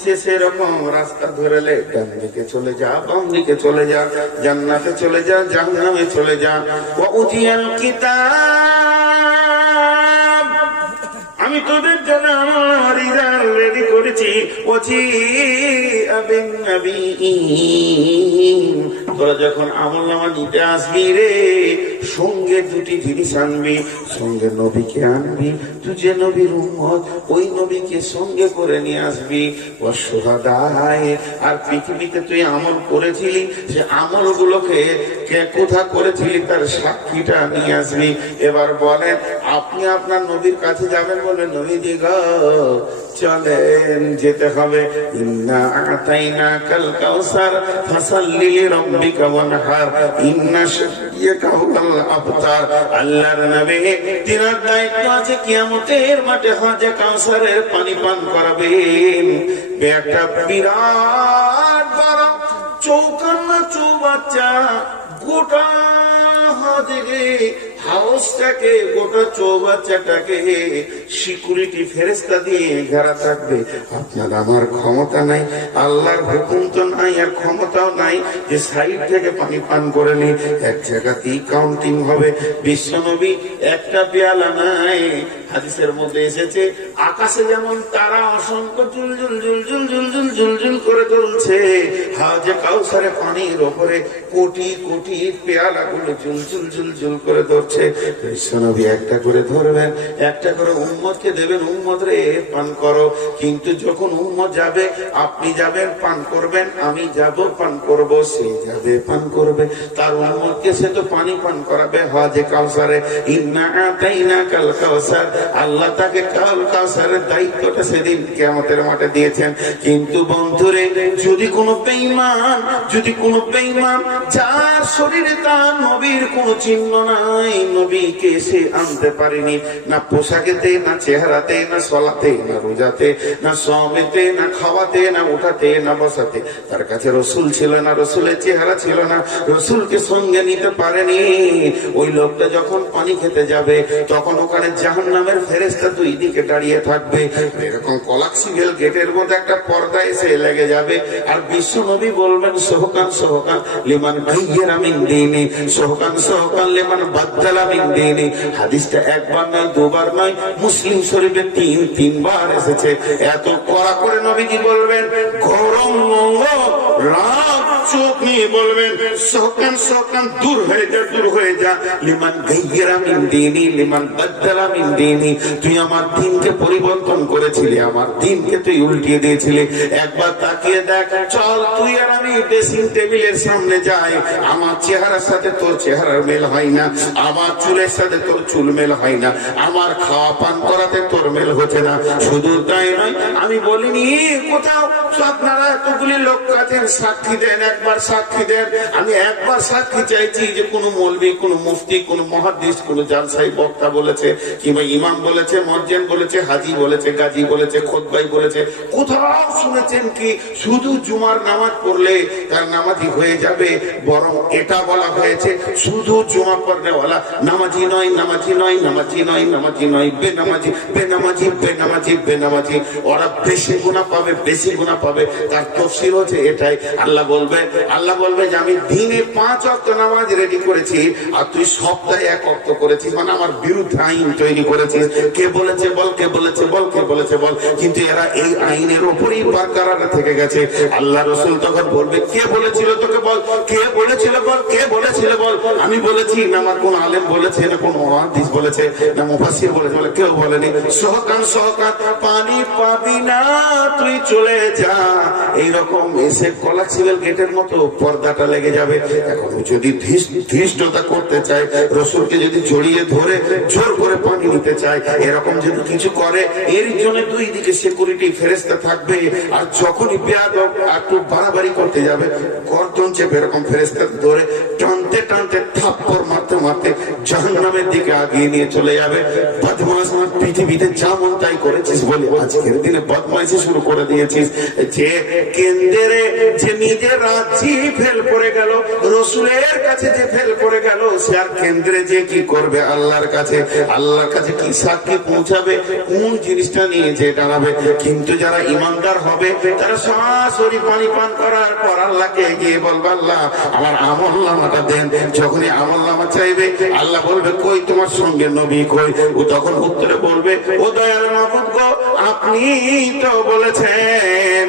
সে সেরকম রাস্তা ধরেলে ডান দিকে চলে যা, বাম দিকে চলে যা, জান্নাতে চলে যা, জাহান্নামে চলে যা। ওয়া উজিয়াল কিতাব, আমি তোদের জন্য আমার রিজাল্ট রেডি করেছি। তোরা যখন আমলনামা নিতে আসবি রে, সঙ্গে দুটি জিনিস আনবি, সঙ্গে নবীকে আনবি, তুই যে নবীর উম্মত ওই নবীকে সঙ্গে করে নিয়ে আসবি। ওয়াশুহাদায়ে, আর পৃথিবীতে তুই আমল করেছিলি সে আমল গুলোকে কোথা করেছিলি তার সাক্ষীটা নিয়ে আসবি। এবার বলেন, আপনি আপনার নবীর কাছে যাবেন, বলবেন নবীজি গো চলেন যেতে হবে। ইন্না আতাইনাকাল কাউসার ফাসাল্লি লিরাব্বিকা ওয়ানহার ইন্না শানিয়াকা হুয়াল আবতার। আল্লাহর নবী তিনার দায়িত্ব আছে কিয়ামতের মাঠে হজে কাউসারের পানি পান করাবেন। একটা বিরাট বড় চৌকান্না চৌবাচ্চা গোটা হজে হাউসটাকে, গোটা চৌবাচ্চাটাকে সিকিউরিটি ফেরেশতা দিয়ে ঘেরা থাকবে। আপনার আমার ক্ষমতা নাই, আল্লাহর হুকুম তো নাই, আর ক্ষমতাও নাই যে সাইড থেকে পানি পান করে নি। এক জায়গাতেই কাউন্টিং হবে। বিশ্বনবী একটা পেয়ালা নাই। হাদিসের মধ্যে এসেছে, আকাশে যেমন তারা অসংখ্য জুলজুল জুলজুল জুলজুল জুলজুল করে চলছে, হাওজে কাউসারে পানির ওপরে কোটি কোটি পেয়ালা গুলো জুলজুল জুলজুল করে ধরছে। বিশ্বনবী একটা করে ধরবেন, একটা করে উম্মতকে দেবেন, উম্মত রে পান করো। কিন্তু যখন উম্মত যাবে, আপনি যাবেন পান করবেন, আমি যাব পান করব, সে যাবে পান করবে, তার উম্মতকে সে তো পানি পান করাবে হাওজে কাউসারে। ইন্না আতাইনাকাল কাউসার, আল্লাহ তাকে কাল কাউসারের দায়িত্বটা সেদিন কিয়ামতের মাঠে দিয়েছেন। কিন্তু বন্ধুরে, যদি কোনো বেঈমান, যদি কোনো বেঈমান যার শরীরে তার নবীর কোনো চিহ্ন নাই, নবীকে সে আনতে পারেনি, না পোশাকেতে, না চেহারাতে, না সলাতে, না রোজাতে, না সমেতে, না খাওয়াতে, না উঠাতে, না বসাতে, তার কাছে রসুল ছিল না, রসুলের চেহারা ছিল না, রসুলকে সঙ্গে নিতে পারেনি। ওই লোকটা যখন পানি খেতে যাবে, তখন ওখানে জাহান্নামের ফেরেশতা দুই দিকে দাঁড়িয়ে থাকবে। এরকম কলাক্সিভেল গেটের মধ্যে একটা পর্দা এসে লেগে যাবে, আর বিশ্ব নবী বলবেন সোহকান সোহকান লিমান গায়্যারা মিন দীনি, সোহকান সোহকান লিমান বাদদালা মিন দীনি। হাদিসটা একবার নয়, দুবার নয়, মুসলিম শরীফে তিনবার এসেছে। এত কড়া করে নবীজি বলবেন, গরম রাগ চোখ নিয়ে বলবেন, সোহকান সোহকান দূর হয়ে যা, দূর হয়ে যা, লিমান গায়্যারা মিন দীনি লিমান বাদদালা মিন দীনি। তুই আমার দিনকে পরিবর্তন করেছিলি, আমার দিনকে তুই উল্টিয়ে দিয়েছিলি। একবার তাকিয়ে দেখ, চল তুই আর আমি ড্রেসিং টেবিলের সামনে যাই, আমার চেহারার সাথে তোর চেহারার মেল হয় না, আমার চুলের সাথে তোর চুল মেল হয় না, আমার খাওয়া পান করাতে তোর মেল হচ্ছে না। শুধু তাই নয়, আমি বলিনি কোথাও আপনারা এতগুলি লোক আছেন, সাক্ষী দেন, একবার সাক্ষী দেন। আমি একবার সাক্ষী চাইছি যে কোন মৌলবী, কোন মুফতি, কোন মুহাদ্দিস, কোন জালসাই বক্তা বলেছে, কিংবা ইমাম বলেছে, মজ্জেন বলেছে, হাজি বলেছে, গাজী বলেছে, খুতবাই বলেছে, কোথাও শুনেছেন কি শুধু জুমার নামাজ পড়লে তার নামাজি হয়ে যাবে? বরং এটা বলা হয়েছে শুধু জুমা পড়নেওয়ালা নামাজি নয়, নামাজি নয়, নামাজি নয়, নামাজি নয়, বেনামাজি, বেনামাজি, বেনামাজি, বেনামাজি। ওরা বেশি গুনাহ পাবে, বেশি গুনাহ পাবে। তার তাফসীর হচ্ছে এটাই। আল্লাহ বলবে যে আমি দিনে 5 ওয়াক্ত নামাজ রেডি করেছি, আর তুই সপ্তাহে 1 ওয়াক্ত করেছিস, মানে আমার বিরুদ্ধে আইন তৈরি করেছিস। কে বলেছে বল, কে বলেছে বল, কে বলেছে বল। কিন্তু এরা এই আইনের উপরেই বারকারার থেকে গেছে। আল্লাহ রাসূল তখন বলবে, কে বলেছিল তোকে বল, কে বলেছিল বল, কে বলেছিল বল। আমি বলেছি না, আমার কোন আলেম বলেছে, না কোন মুহাদ্দিস বলেছে, না মুফাসসির বলেছে, বলে কেউ বলেনি। সোহকান সোহকান পানি পাবি না, তুই চলে যা। এইরকম এসে কলাক্সিভেল গেটের মতো পর্দাটা লেগে যাবে। এখন যদি ধৃষ্টতা করতে চায়, রসুলকে যদি জড়িয়ে ধরে জোর করে পানি নিতে চায়, এরকম যদি কিছু করে, এর জন্য দুই দিকে সিকিউরিটি ফেরেশতা থাকবে। আর যখনই বেয়াদব একটু বাড়াবাড়ি করতে যাবে, গর্দন চেপে এরকম ফেরেশতা ধরে টানতে টানতে থাপ্পড় মারতে মারতে জাহান্নামের দিকে আগিয়ে নিয়ে চলে যাবে। বদমাশ, আমার পৃথিবীতে যেমন তাই করেছিস বলে আজকের দিনে বদমাইশি শুরু করে দিয়েছিস। যে কেন্দ্রে, যে নিজের রাত যাচ্ছি ফেল পড়ে গেল, রসুলের কাছে যে ফেল পড়ে গেল সে আর কেন্দ্রে যে কি করবে? আল্লাহর কাছে কি সাক্ষী পৌঁছাবে? কোন জিনিসটা নিয়ে যে দাঁড়াবে? কিন্তু যারা ইমানদার হবে তারা সরাসরি পানি পান করার পর আল্লাহকে গিয়ে বলবে, আল্লাহ আমার আমল নামাটা দেন। যখনই আমল নামা চাইবে আল্লাহ বলবে, কই তোমার সঙ্গে নবী কই? ও তখন উত্তরে বলবে, ও দয়াল মাবুদ গো, আপনি তো বলেছেন,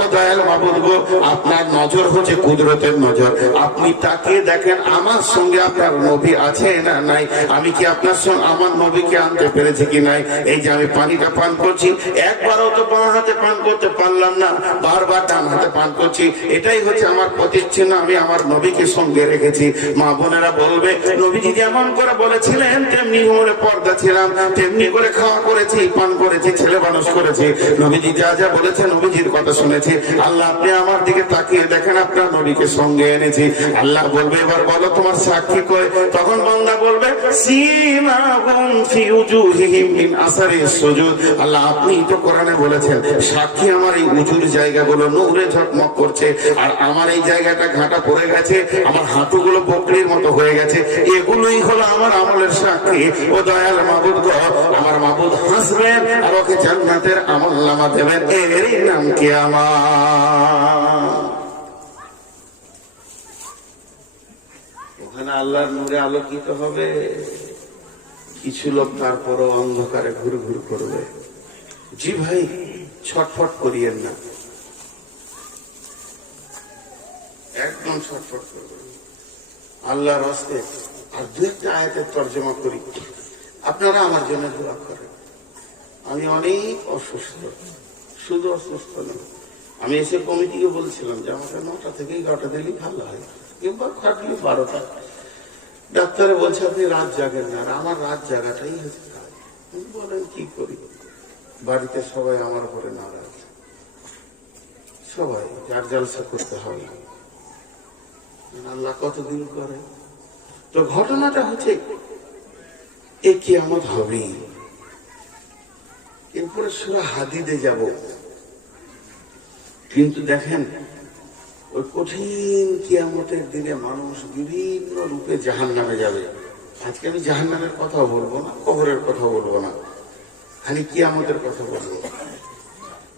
ও দয়াল মাবুদ গো, আপনার নজর হচ্ছে কুদরতের নজর, আপনি তাকে দেখেন আমার সঙ্গে আপনার নবী আছে না নাই, আমি কি আপনার সঙ্গে আমার নবীকে আনতে পেরেছি কি নাই? এই যে আমি পানিটা পান করছি, একবারও তো বাঁ হাতে পান করতে পারলাম না, বারবার ডান হাতে পান করছি, এটাই হচ্ছে আমার প্রতিচ্ছন্ন, আমি আমার নবীকে সঙ্গে রেখেছি। মা বোনেরা বলবে, নবীজি যেমন করে বলেছিলেন তেমনি করে পর্দা ছিলাম, তেমনি করে খাওয়া করেছি, পান করেছি, ছেলে মানুষ করেছি, নবীজি যা যা বলেছে নবীজির কথা শুনেছি। আল্লাহ আপনি আমার দিকে তাকিয়ে দেখেন, আপনার নবীকে সঙ্গে এনেছি। আল্লাহ বলবে, এবার বলো তোমার সাক্ষী কই? তখন বান্দা বলবে, সীমাহুম ফি উজুহিহিম মিন আসারিস সুজুদ। আল্লাহ আপনি তো কোরআনে বলেছেন সাক্ষী আমার এই উজুর জায়গাগুলো নূরে ঝকমক করছে, আর আমার এই জায়গাটা ঘাটা পড়ে গেছে, আমার হাঁটুগুলো বকরির মতো হয়ে গেছে, এগুলোই হলো আমার আমলের সাক্ষী। ও দয়াল মাবুদ গো, আমার মাবুদ হাসবেন আর ওকে জান্নাতের আমলনামা দেবেন, এরই নাম কিয়ামত। ওখানে আল্লাহর নূরে আলোকিত হবে। কিছু লোক তারপরও অন্ধকারে ঘুর ঘুর করবে। জি ভাই, ছটফট করিয়েন না, একদম ছটফট করবেন আল্লাহর হস্তে। আর দু একটা আয়াতের তর্জমা করি, আপনারা আমার জন্য দোয়া করেন। আমি অনেক অসুস্থ, শুধু অসুস্থ না, আমি এসে কমিটিকে বলছিলাম যে আমাকে 9টা থেকে 11টা দিলে ভালো হয়, কিংবা খাটলি 12টা। ডাক্তারে বলছে আপনি রাত জাগেন না, আর আমার রাত জাগাটাই হচ্ছে কাজ। বলেন কি করি? বাড়িতে সবাই আমার উপরে নারাজ, সবাই যার জলসা করতে হবে। আল্লাহ কতদিন করে? তো ঘটনাটা হচ্ছে এ কিয়ামত হবেই। এরপরে সূরা হাদিদে যাব, কিন্তু দেখেন ওই কঠিন কিয়ামতের দিনে মানুষ বিভিন্ন রূপে জাহান্নামে যাবে। আজকে আমি জাহান্নামের কথা বলবো না, কবরের কথা বলবো না, খালি কিয়ামতের কথা বলবো।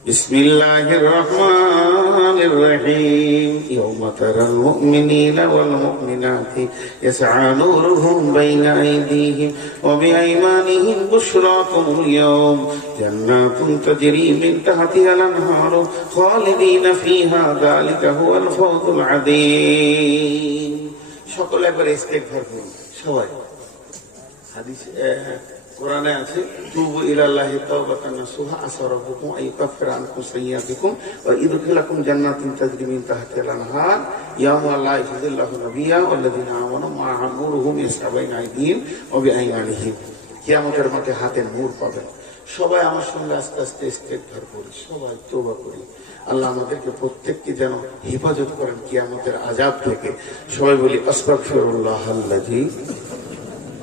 বিসমিল্লাহির রহমানির রহিম। ইয়াওমা তারাল মুমিনিনা ওয়াল মুমিনাতি ইয়াসআ নূরুহুম বাইনা আইদিহিম ওয়া বিআইমানিহিম বুশরাকুমুল ইয়াওম জান্নাতুন তাজরি মিন তাহতিহাল আনহারু খালিদিনা ফিহা যালিকা হুয়াল ফাওজুল আযীম। সকলে একবার ইস্তেগফার করুন সবাই। হাদিসে কোরআনে আছে, তুবু ইলাল্লাহি তাওবাতান নাসুহা আসা রাব্বুকুম আইয়ুকাফিরা আনকুম সাইয়্যাতিকুম ওয়া ইদখিলাকুম জান্নাতিন তাজরি মিন তাহতিহাল আনহার ইয়াওমা লা ইয়াযিল্লাহু নাবিয়্যা ওয়াল্লাযিনা আমানু মা'আহু নূরুহুম ইয়াসআ বাইনা আইদিহিম ওয়া বিআইমানিহিম। কিয়ামতের মাঠে হাতে নূর পাবেন। সবাই আমার সঙ্গে আস্তে আস্তে ইস্তেগফার করি, সবাই তওবা করি। আল্লাহ আমাদেরকে প্রত্যেককে যেন হেফাজত করেন কিয়ামতের আযাব থেকে। সবাই বলি আস্তাগফিরুল্লাহাল্লাযী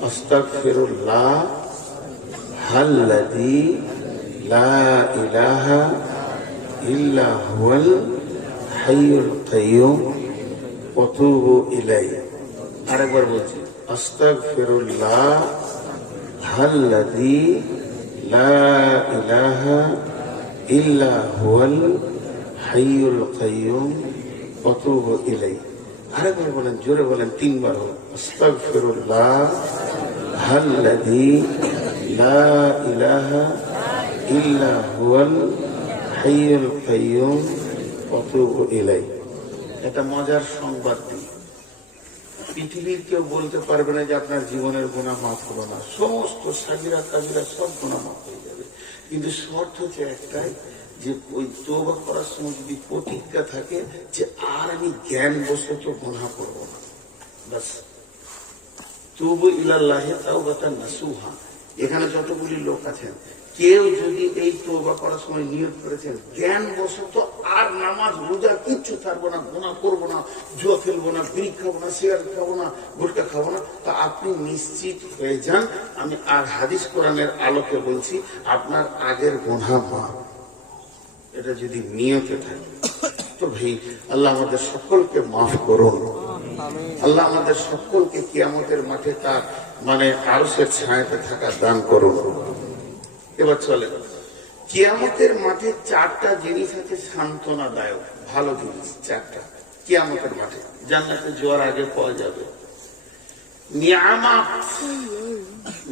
আস্তাগফিরুল্লাহ হাল্লাযী লা ইলাহা ইল্লা হুয়াল হাইয়ুল কাইয়্যুম ওয়া তুবু ইলাইহি। আরেকবার বলছি, আস্তাগফিরুল্লাহ হাল্লাযী লা ইলাহা ইল্লা হুয়াল হাইয়ুল কাইয়্যুম ওয়া তুবু ইলাইহি। আরেকবার বলেন, জোরে বলেন, 3 বার হোক। আস্তাগফিরুল্লাহ হাল্লাযী লা ইলাহা ইল্লা হুয়াল হাইয়ুল কাইয়্যুম ওয়া তুবু ইলাইহি। এটা মজার সংবাদ দিই, পৃথিবীর কেউ বলতে পারবে না যে আপনার জীবনের গুনাহ মাফ হবে না। সমস্ত সাগিরা কাবিরা সব গুনাহ মাফ হয়ে যাবে, কিন্তু শর্ত হচ্ছে একটাই, যে ওই তওবা করার সময় যদি প্রতিজ্ঞা থাকে যে আর আমি জ্ঞান বশত গুনাহ করব না, বাস। তুবু ইলাল্লাহি তাওবাতান নাসুহা। এখানে যতগুলি লোক আছেন, কেউ যদি এই তওবা করার সময় নিয়ত করেছেন জ্ঞান বশত আর নামাজ রোজা কিচ্ছু থাকবো না, গুনাহ করবো না, জুয়া খেলবো না, বিড়ি খাবো না, সিগারেট খাবো না, গুটখা খাবো না, তা আপনি নিশ্চিত হয়ে যান, আমি আর হাদিস কোরআনের আলোকে বলছি, আপনার আগের গুনাহ মাফ। এটা যদি নিয়তে থাকে তো করি। আল্লাহ আমাদের সকলকে মাফ করুন। আল্লাহ আমাদের সকলকে কিয়ামতের মাঠে তার আরশের ছায়াতে থাকার দান করুন। এবার চলে, কিয়ামতের মাঠে চারটা জিনিস আছে সান্ত্বনাদায়ক, ভালো জিনিস চারটা। কিয়ামতের মাঠে জান্নাতে যাওয়ার আগে পাওয়া যাবে। নিয়ামাত,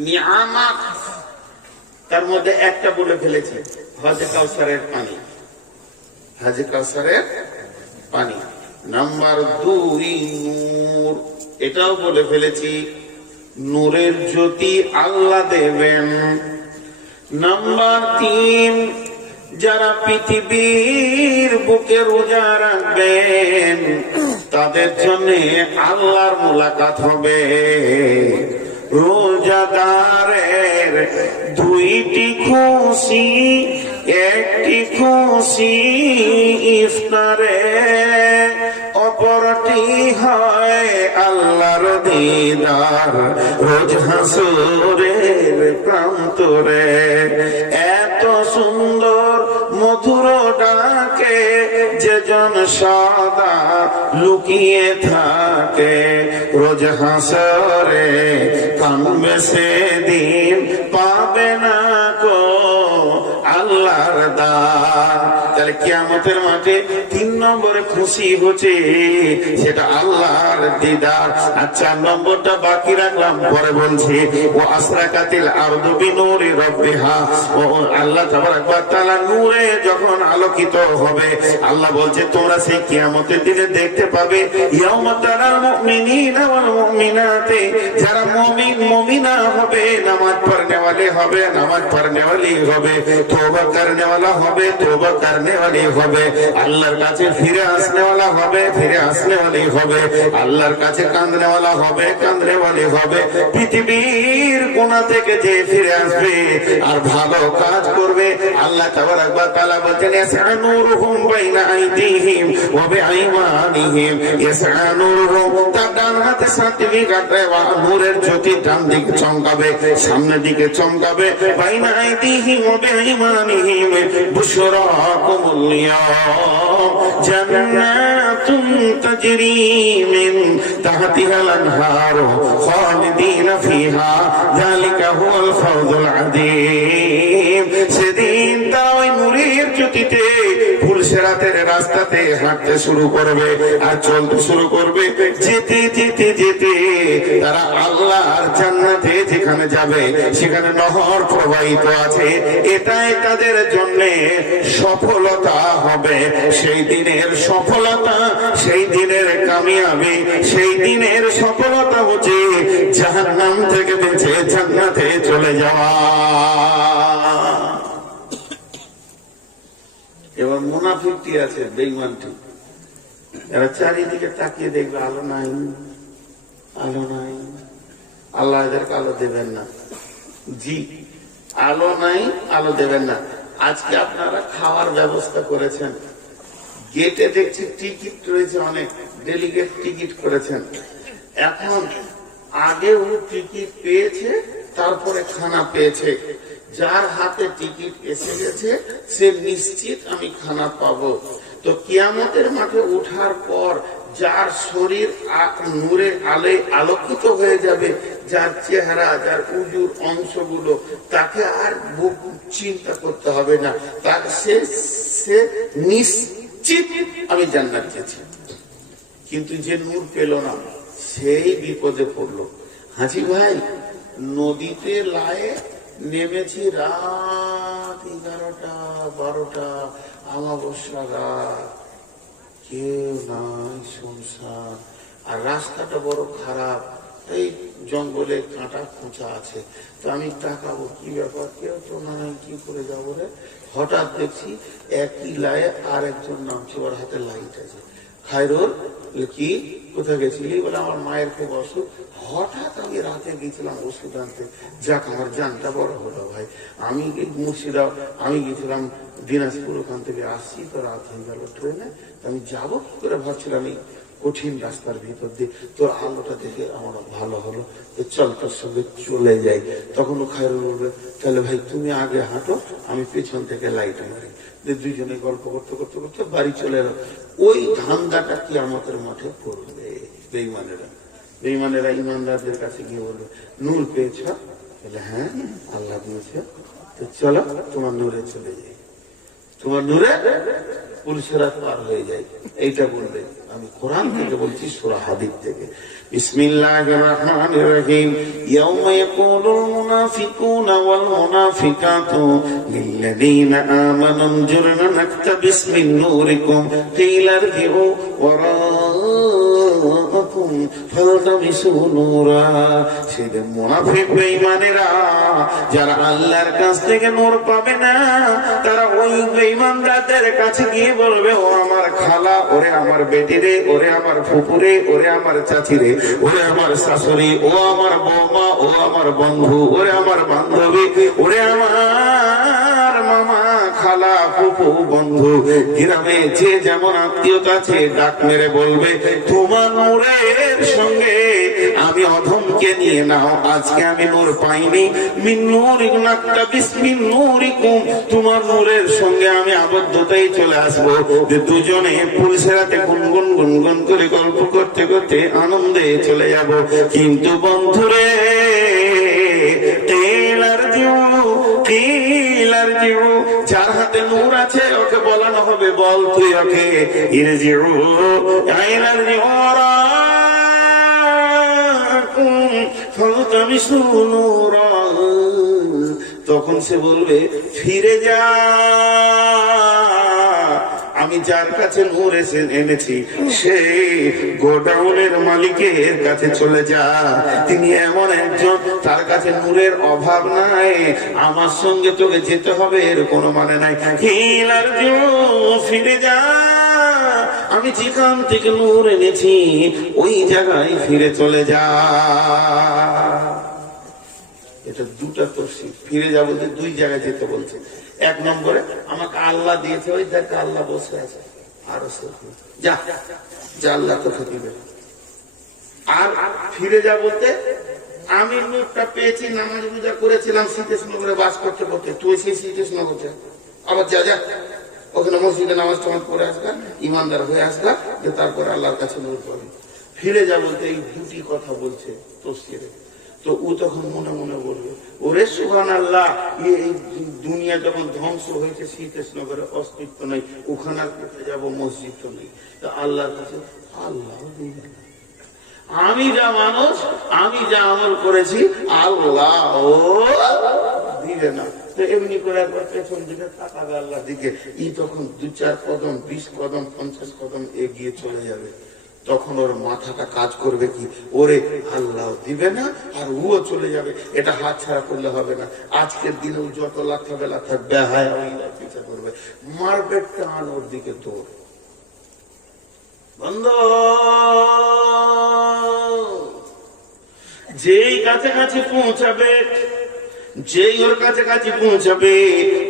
নিয়ামাত, তার মধ্যে একটা বলে ফেলেছে, হজে কাউসারের পানি। হজে কাউসারের পানি। নাম্বার 2 নূর, এটাও বলে ফেলেছি, নূরের জ্যোতি আল্লাহ দেবেন। নাম্বার 3, যারা পৃথিবীর বুকে রোজা রাখবেন তাদের জন্য আল্লাহর মুলাকাত হবে। রোজাদারের 2টি খুশি, একটি খুশি ইফতারে, অপরটি হয় আল্লাহর দিদার রোজ হাসুরের প্রান্তরে। এত সুন্দর মধুর ডাকে যেজন সদা লুকিয়ে থাকে, রোজ হাসরে কানবে সেদিন, পাবে না কো আল্লাহর দান। তাহলে কিয়ামতের মাঠে 3 নম্বরে খুশি হচ্ছে সেটা আল্লাহর দিদার। আর 4 নম্বরটা বাকি রাখলাম, পরে বলছি। ও আসরাকাতিল আরদু বিনূরি রাব্বিহা, ও আল্লাহ তাবারাক ওয়া তাআলা নূরে যখন আলোকিত হবে, আল্লাহ বলছে তোমরা সেই কিয়ামতের দিনে দেখতে পাবে ইয়াউমা তারাল মুমিনিনা ওয়াল মুমিনাতি, যারা মুমিন মুমিনা হবে, নামাজ পড়নে ওয়ালে হবে, নামাজ পড়নে ওয়ালি হবে, তওবা করনে ওয়ালা হবে, তওবা করনে ওয়ালি হবে, আল্লাহর কাছে ফিরে আসনে ওয়ালা হবে, ফিরে আসনে ওয়ালি হবে, আল্লাহর কাছে কাঁদনে ওয়ালা হবে, কাঁদনে ওয়ালি হবে। পৃথিবীর কোণা থেকে যে ফিরে আসবে আর ভালো কাজ করবে, আল্লাহ তাবারাক ওয়া তাআলা বলেন ইয়াসআনুরুহুম বাইনা আইদিহিম ওয়া বিআইমানিহিম, ইয়াসআনুরুহুম, তার ডান হাতে সার্টিফিকেট দেওয়া নূরের জ্যোতি ডান দিকে চমকাবে, সামনের দিকে চমকাবে। বাইনা আইদিহিম ওয়া বিআইমানিহিম বুশরাকুমুল ইয়াওম জান্নাতুন তাজরি মিন তাহতিহাল আনহারু খালিদিনা ফিহা যালিকা হুয়াল ফাওজুল আযীম। সেদিন তারা ওই নূরের জ্যোতিতে ফুলসেরাতের রাস্তাতে হাঁটতে শুরু করবে আর চলতে শুরু করবে। যেতে যেতে যেতে তারা আল্লাহর জান্নাতে যেখানে যাবে সেখানে নহর প্রবাহিত আছে। এটাই তাদের জন্য সফলতা হবে। সেই দিনের সফলতা, সেই দিনের কামিয়াবি, সেই দিনের সফলতা হচ্ছে জাহান্নাম থেকে বেঁচে জান্নাতে চলে যাওয়া। এবার মুনাফিকটি আছে, বেঈমানটি, এরা চারিদিকে তাকিয়ে দেখবে আলো নাই, আলো নাই। আল্লাহ এদেরকে আলো দেবেন না। জি, আলো নাই, আলো দেবেন না। আজকে আপনারা খাওয়ার ব্যবস্থা করেছেন, গেটে দেখছি টিকিট রয়েছে, অনেক ডেলিগেট টিকিট করেছেন। এখন আগেও টিকিট পেয়েছে, তারপরে খানা পেয়েছে। যার হাতে টিকিট এসে গেছে সে নিশ্চিত আমি খানা পাবো। তো কিয়ামতের মাঠে ওঠার পর যার শরীর নূরে আলোয় আলোকিত হয়ে যাবে, যার চেহারা, যার উজুর অংশগুলো, তাকে আর চিন্তা করতে হবে না, তার সে নিশ্চিত আমি জান্নাত পেয়েছি। কিন্তু যে নূর পেল না সেই বিপদে পড়লো। হাজি ভাই, নদীতে লায়ে নেমেছি রাত 11টা 12টা, আমাবস্যা রাত, কেউ নাই, শুনশান, আর রাস্তাটা বড় খারাপ, এই জঙ্গলে কাঁটা খোঁচা আছে। তো আমি তাকাবো কি ব্যাপার, কেউ তো নাই, কি করে যাবো রে। হঠাৎ দেখছি একই লায়ে আর একজন নামছে, ওর হাতে লাইট আছে। খায়রুল, কি কোথায় গেছিলি? বলে আমার মায়ের খুব অসুখ। হঠাৎ আমি রাতে গেছিলাম ওষুধ আনতে, যাক আমার জানটা বড় হলো ভাই। আমি গেছিলাম দিনাজপুর, ওখান থেকে আসছি তো রাত হয়ে গেল ট্রেনে। আমি যাবো কি করে ভাবছিলাম, এই কঠিন রাস্তার ভিতর দিয়ে, তোর আলোটা দেখে আমার ভালো হলো, তো চল তোর সঙ্গে চলে যাই। তখন ও খায়রুল বলবে, তাহলে ভাই তুমি আগে হাঁটো, আমি পেছন থেকে লাইট মারি। দুইজনে গল্প করতে করতে করতে বাড়ি চলে এলো। ওই ধান্দাটা কি আমাদের মাঠে পড়বে। বেঈমানেরা ইমানদারদের কাছে গিয়ে বলবে, নূর পেয়েছ? বলে হ্যাঁ আল্লাহ দিয়েছে, তো চলো তোমার নূরে চলে যাই, তোমার নূরে পুলসিরাত পার হয়ে যায়। এইটা বলবে। আমি কোরআন থেকে বলছি, সূরা হাদীদ থেকে। বিসমিল্লাহির রহমানির রহিম। ইয়াউমা ইয়াকুলুল মুনাফিকুনা ওয়াল মুনাফিকাতু লিল্লাযীনা আমানু ইনজুরনা নাকতাবিস মিন নূরিকুম কিলা ইরজিউ ওয়ারাআকুম ফালতামিসু নূরা। সেদিন মুনাফিক বেঈমানেরা যারা আল্লাহর কাছ থেকে নূর পাবে না, তারা ওই বেঈমানদের কাছে গিয়ে বলবে, ও আমার খালা, ওরে আমার বেটি রে, ওরে আমার ফুপুরে, ওরে আমার চাচি রে, ওরে আমার শাশুড়ি, ও আমার বৌমা, ও আমার বন্ধু, ওরে আমার বান্ধবী, ওরে আমার মামা, খালা, ফুপু, বন্ধু, গ্রামে যে যেমন আত্মীয়তা আছে ডাক মেরে বলবে, তোমার নূরের সঙ্গে আমি অধমকে নিয়ে নাও, আজকে আমি নূর পাইনি। মিন নূরিক নাকতাবিস মিন নূরিকুম, তোমার নূরের সঙ্গে আমি আবদ্ধতাই চলে আসবো। দুজনে পুলসিরাতে গুনগুন গুনগুন করে গল্প করতে করতে আনন্দে চলে যাব। কিন্তু বন্ধুরে, যার হাতে নূর আছে ওকে বলানো হবে, বল তুই ওকে ইরজিউ ইলাইহি ফালতামিসু নূরা। তখন সে বলবে, ফিরে যা, আমি যার কাছে নূর এনেছি সেই গোডাউনের মালিকের কাছে চলে যা। তিনি এমন একজন, তার কাছে নূরের অভাব নাই, আমার সঙ্গে তোকে যেতে হবে এর কোনো মানে নাই। ফিরে যা, আমি যেখান থেকে নূর এনেছি ওই জায়গায় ফিরে চলে যা। এটা দুটা তফসির। ফিরে যা বলতে দুই জায়গায় যেতে বলছে। এক নম্বরে, আমাকে আল্লাহ দিয়েছে, ওই দেখে আল্লাহ বসে আছে, আর যা যা আল্লাহ তোকে দিবে। আর ফিরে যা বলতে, আমি নূরটা পেয়েছি, নামাজ পূজা করেছিলাম সীতেশনগরে বাস করতে করতে, তুই সেই সীতেশনগরে আবার যা যা, ওখানে মসজিদে নামাজ টামাজ পড়ে আসবা, ইমানদার হয়ে আসবা, যে তারপরে আল্লাহর কাছে নূর পাবে। ফিরে যা বলতে এই দুটি কথা বলছে তফসিরে। তো ও তখন মনে মনে বলবে, ওরে সুবহানাল্লাহ, এই দুনিয়া যখন ধ্বংস হয়েছে, সীতেশনগরে অস্তিত্ব নেই, ওখানে আর কোথায় যাবো, মসজিদ তো নেই। তো আল্লাহর কাছে আল্লাহ দিবে না। আমি যা মানুষ, আমি যা আমল করেছি, আল্লাহ ও দিবে না। তো এমনি করে একবার পেছন দিকে তাকাবে আল্লাহর দিকে, ই তখন 2-4 কদম, 20 কদম, 50 কদম এগিয়ে চলে যাবে। তখন ওর মাথাটা কাজ করবে কি, ওরে আল্লাহ দিবে না আর ও চলে যাবে, এটা হাত ছাড়া করলে হবে না। আজকের দিনেও যত লাথাবে লাথা বেহায় পিছা করবে, মারবে টান ওর দিকে তোর বন্ধ। যেই কাছাকাছি পৌঁছাবে, যেই ওর কাছাকাছি পৌঁছাবে,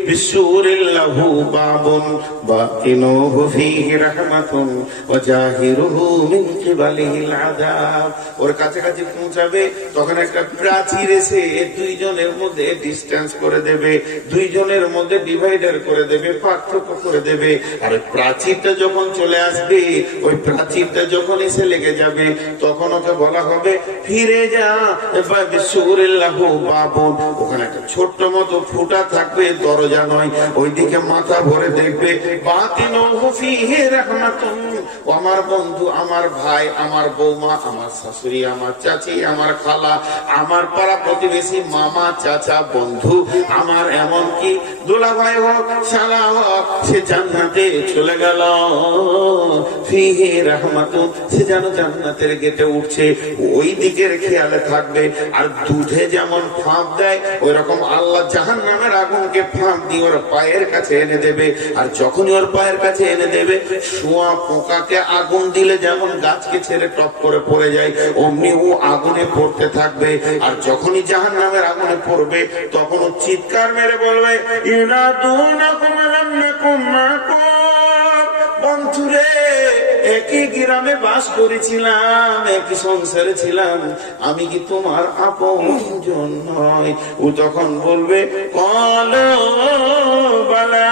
বিশুরিল্লাহু বাবুন বাতিনুহু ফীহি রাহমাতুন ওয়া জাহিরুহু মিন কিবালিহিল আযাব। ওর কাছাকাছি পৌঁছাবে, তখন একটা প্রাচীর এসে দুইজনের মধ্যে ডিসটেন্স করে দেবে, দুইজনের মধ্যে ডিভাইডার করে দেবে, পার্থক্য করে দেবে। আর প্রাচীরটা যখন চলে আসবে, ওই প্রাচীরটা যখন এসে লেগে যাবে, তখন ওকে বলা হবে, ফিরে যা। এবার বিশুরিল্লাহু বাবুন, ওখানে একটা ছোট্ট মতো ফুটা থাকবে, দরজা নয়, ওইদিকে মাথা ভরে দেখবে, বাতিনুহু ফীহি রাহমাতুন। আমার বন্ধু, আমার ভাই, আমার বৌমা, আমার শাশুড়ি, আমার চাচি, আমার খালা, আমার পাড়া প্রতিবেশী, মামা, চাচা, বন্ধু, আমার এমনকি দোলা ভাই হোক, শালা হোক, সে জান্নাতে চলে গেল। ফীহি রাহমাতুন, সে যেন জান্নাতের গেটে উঠছে, ওই দিকের খেয়ালে থাকবে। আর দুধে যেমন ফাঁক দেয়, ওই রকম আল্লাহ জাহান্নামের আগুনকে ফাঁক দিয়ে ওর পায়ের কাছে এনে দেবে। আর যখনই ওর পায়ের কাছে এনে দেবে, শোয়া পোকাকে আগুন দিলে যেমন গাছকে ছেড়ে টপ করে পড়ে যায়, অমনি ও আগুনে পড়তে থাকবে। আর যখনই জাহান্নামের আগুনে পড়বে, তখন ও চিৎকার মেরে বলবে, ইনাদুনাকুম লাম নাকুম মাকুম। বন্ধুরে, একই গ্রামে বাস করেছিলাম, একই সংসারে ছিলাম, আমি কি তোমার আপনজন নয়? ও তখন বলবে কলো বালা,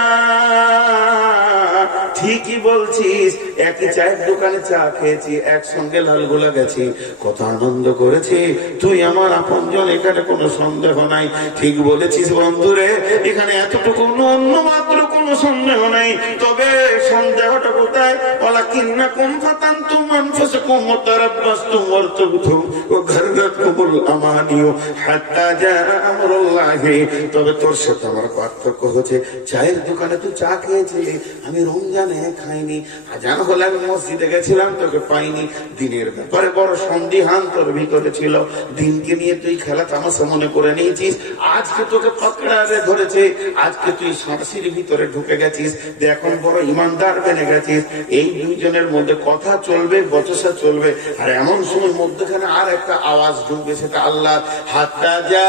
ঠিকই বলছিস, একই চায়ের দোকানে চা খেয়েছি, একসঙ্গে লালগোলা গেছি, কত আনন্দ করেছি, তুই আমার আপনজন, এখানে কোনো সন্দেহ নাই। ঠিক বলেছিস বন্ধুরে, এখানে এতটুকু অন্য মাত্র কোনো সন্দেহ নাই। তবে সন্দেহটা কোথায়? ওলা কিন্না কম ফাতান তুমান ফাসাকুম তারাব্বাসতুম ওয়ারতাবতুম ওয়া গাররাতকুমুল আমানিউ হাত্তা জা আমরুল্লাহি। তবে তোর সাথে আমার পার্থক্য হচ্ছে, চায়ের দোকানে তুই চা খেয়েছিলি, আমি রমজানে খাইনি। আজান হলে আমি মসজিদে গেছিলাম, তোকে পাইনি। দিনের ব্যাপারে বড় সন্দিহান তোর ভিতরে ছিল, দিনকে নিয়ে তুই খেলা তামাশা মনে করে নিয়েছিস। আজকে তোকে পকড়ারে ধরেছে, আজকে তুই শাঁসির ভিতরে ঢুকে গেছিস, এখন বড় ইমানদার বেনে গেছিস। এই দুইজনের মধ্যে কথা চলবে, বচসা চলবে, আর এমন সময় মধ্যখানে আর একটা আওয়াজ ঢুকবে, সেটা আল্লাহ। হাত্তা যা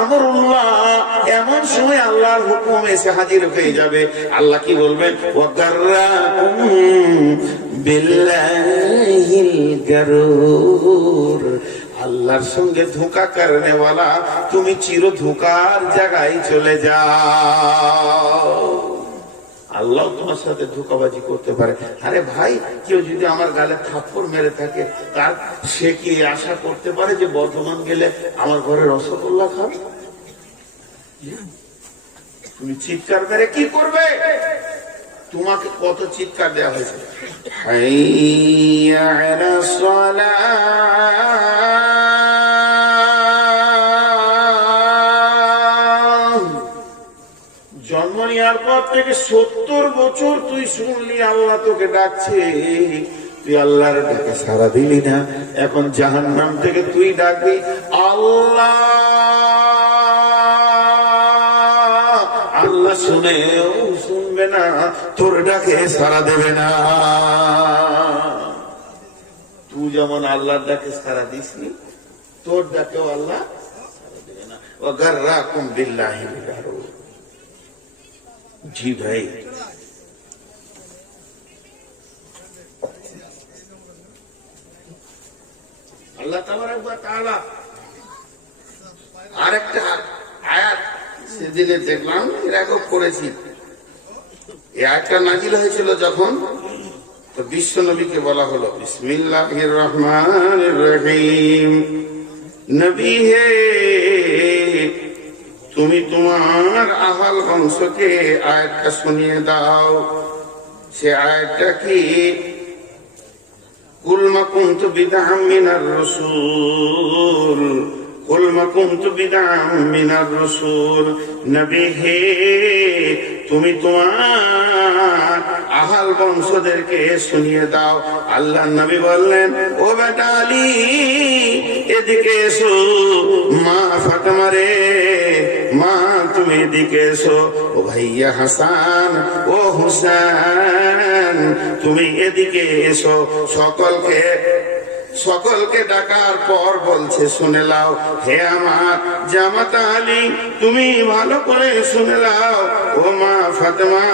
আমরুল্লাহ, এমন সময় আল্লাহর হুকুম এসে হাজির হয়ে যাবে। আল্লাহ কি বলবেন? ওয়াগাররাকুম বিল্লাহিল গারুর, আল্লাহর সঙ্গে ধোঁকা করনেওয়ালা, তুমি চির ধোঁকার জায়গায় চলে যাও। আল্লাহ তোমার সাথে ধোঁকাবাজি করতে পারে। আরে ভাই, কেউ যদি আমার গালে থাপ্পড় মেরে থাকে, তার সে কি আশা করতে পারে যে বর্ধমান গেলে আমার ঘরে রসগোল্লা খাবে? তুমি চিৎকার মেরে কি করবে? তোমাকে কত চিৎকার দেওয়া হয়েছে, হাইয়া আলাস সালাহ। জন্ম নেওয়ার পর থেকে 70 বছর তুই শুনলি আল্লাহ তোকে ডাকছে, তুই আল্লাহর ডাকে সাড়া দিলি না। এখন জাহান্নাম থেকে তুই ডাকবি আল্লাহ, আল্লাহ শুনেও শুনবে না, তোর ডাকে সাড়া দেবে না। তুই যেমন আল্লাহর ডাকে সাড়া দিসনি, তোর ডাকেও আল্লাহ সাড়া দেবে না। ওয়াগাররাকুম বিল্লাহিল গারুর। জি ভাই, আল্লাহ তাবারক ওয়া তাআলা আরেকটা আয়াত সেদিনে দেখলাম, এর আগেও পড়েছি। এই আয়াতটা নাযিল হয়েছিল যখন, তো বিশ্ব নবীকে বলা হলো বিসমিল্লাহির রহমানির রহিম, নবী হে, তুমি তোমার আহল বংশকে আয়াতটা শুনিয়ে দাও। সে আয়াতটা কি? কুল মা কুনতু বিদআম মিনার রাসূল, কুল মা কুনতু বিদআম মিনার রাসূল। নবী হে, তুমি তোমার আহল বংশদেরকে শুনিয়ে দাও। আল্লাহ নবী বললেন, ও বেটা আলী, এদিকে এসো। মা ফাতেমা রে, মা তুমি এদিকে এসো। ও ভাইয়া হাসান, ও হুসেন তুমি এদিকে এসো। সকলকে ডাকার পর বলছে, শুনে লাও হে আমার জামাতা আলী, তুমি ভালো করে শুনে লাও। ও মা ফাতেমা,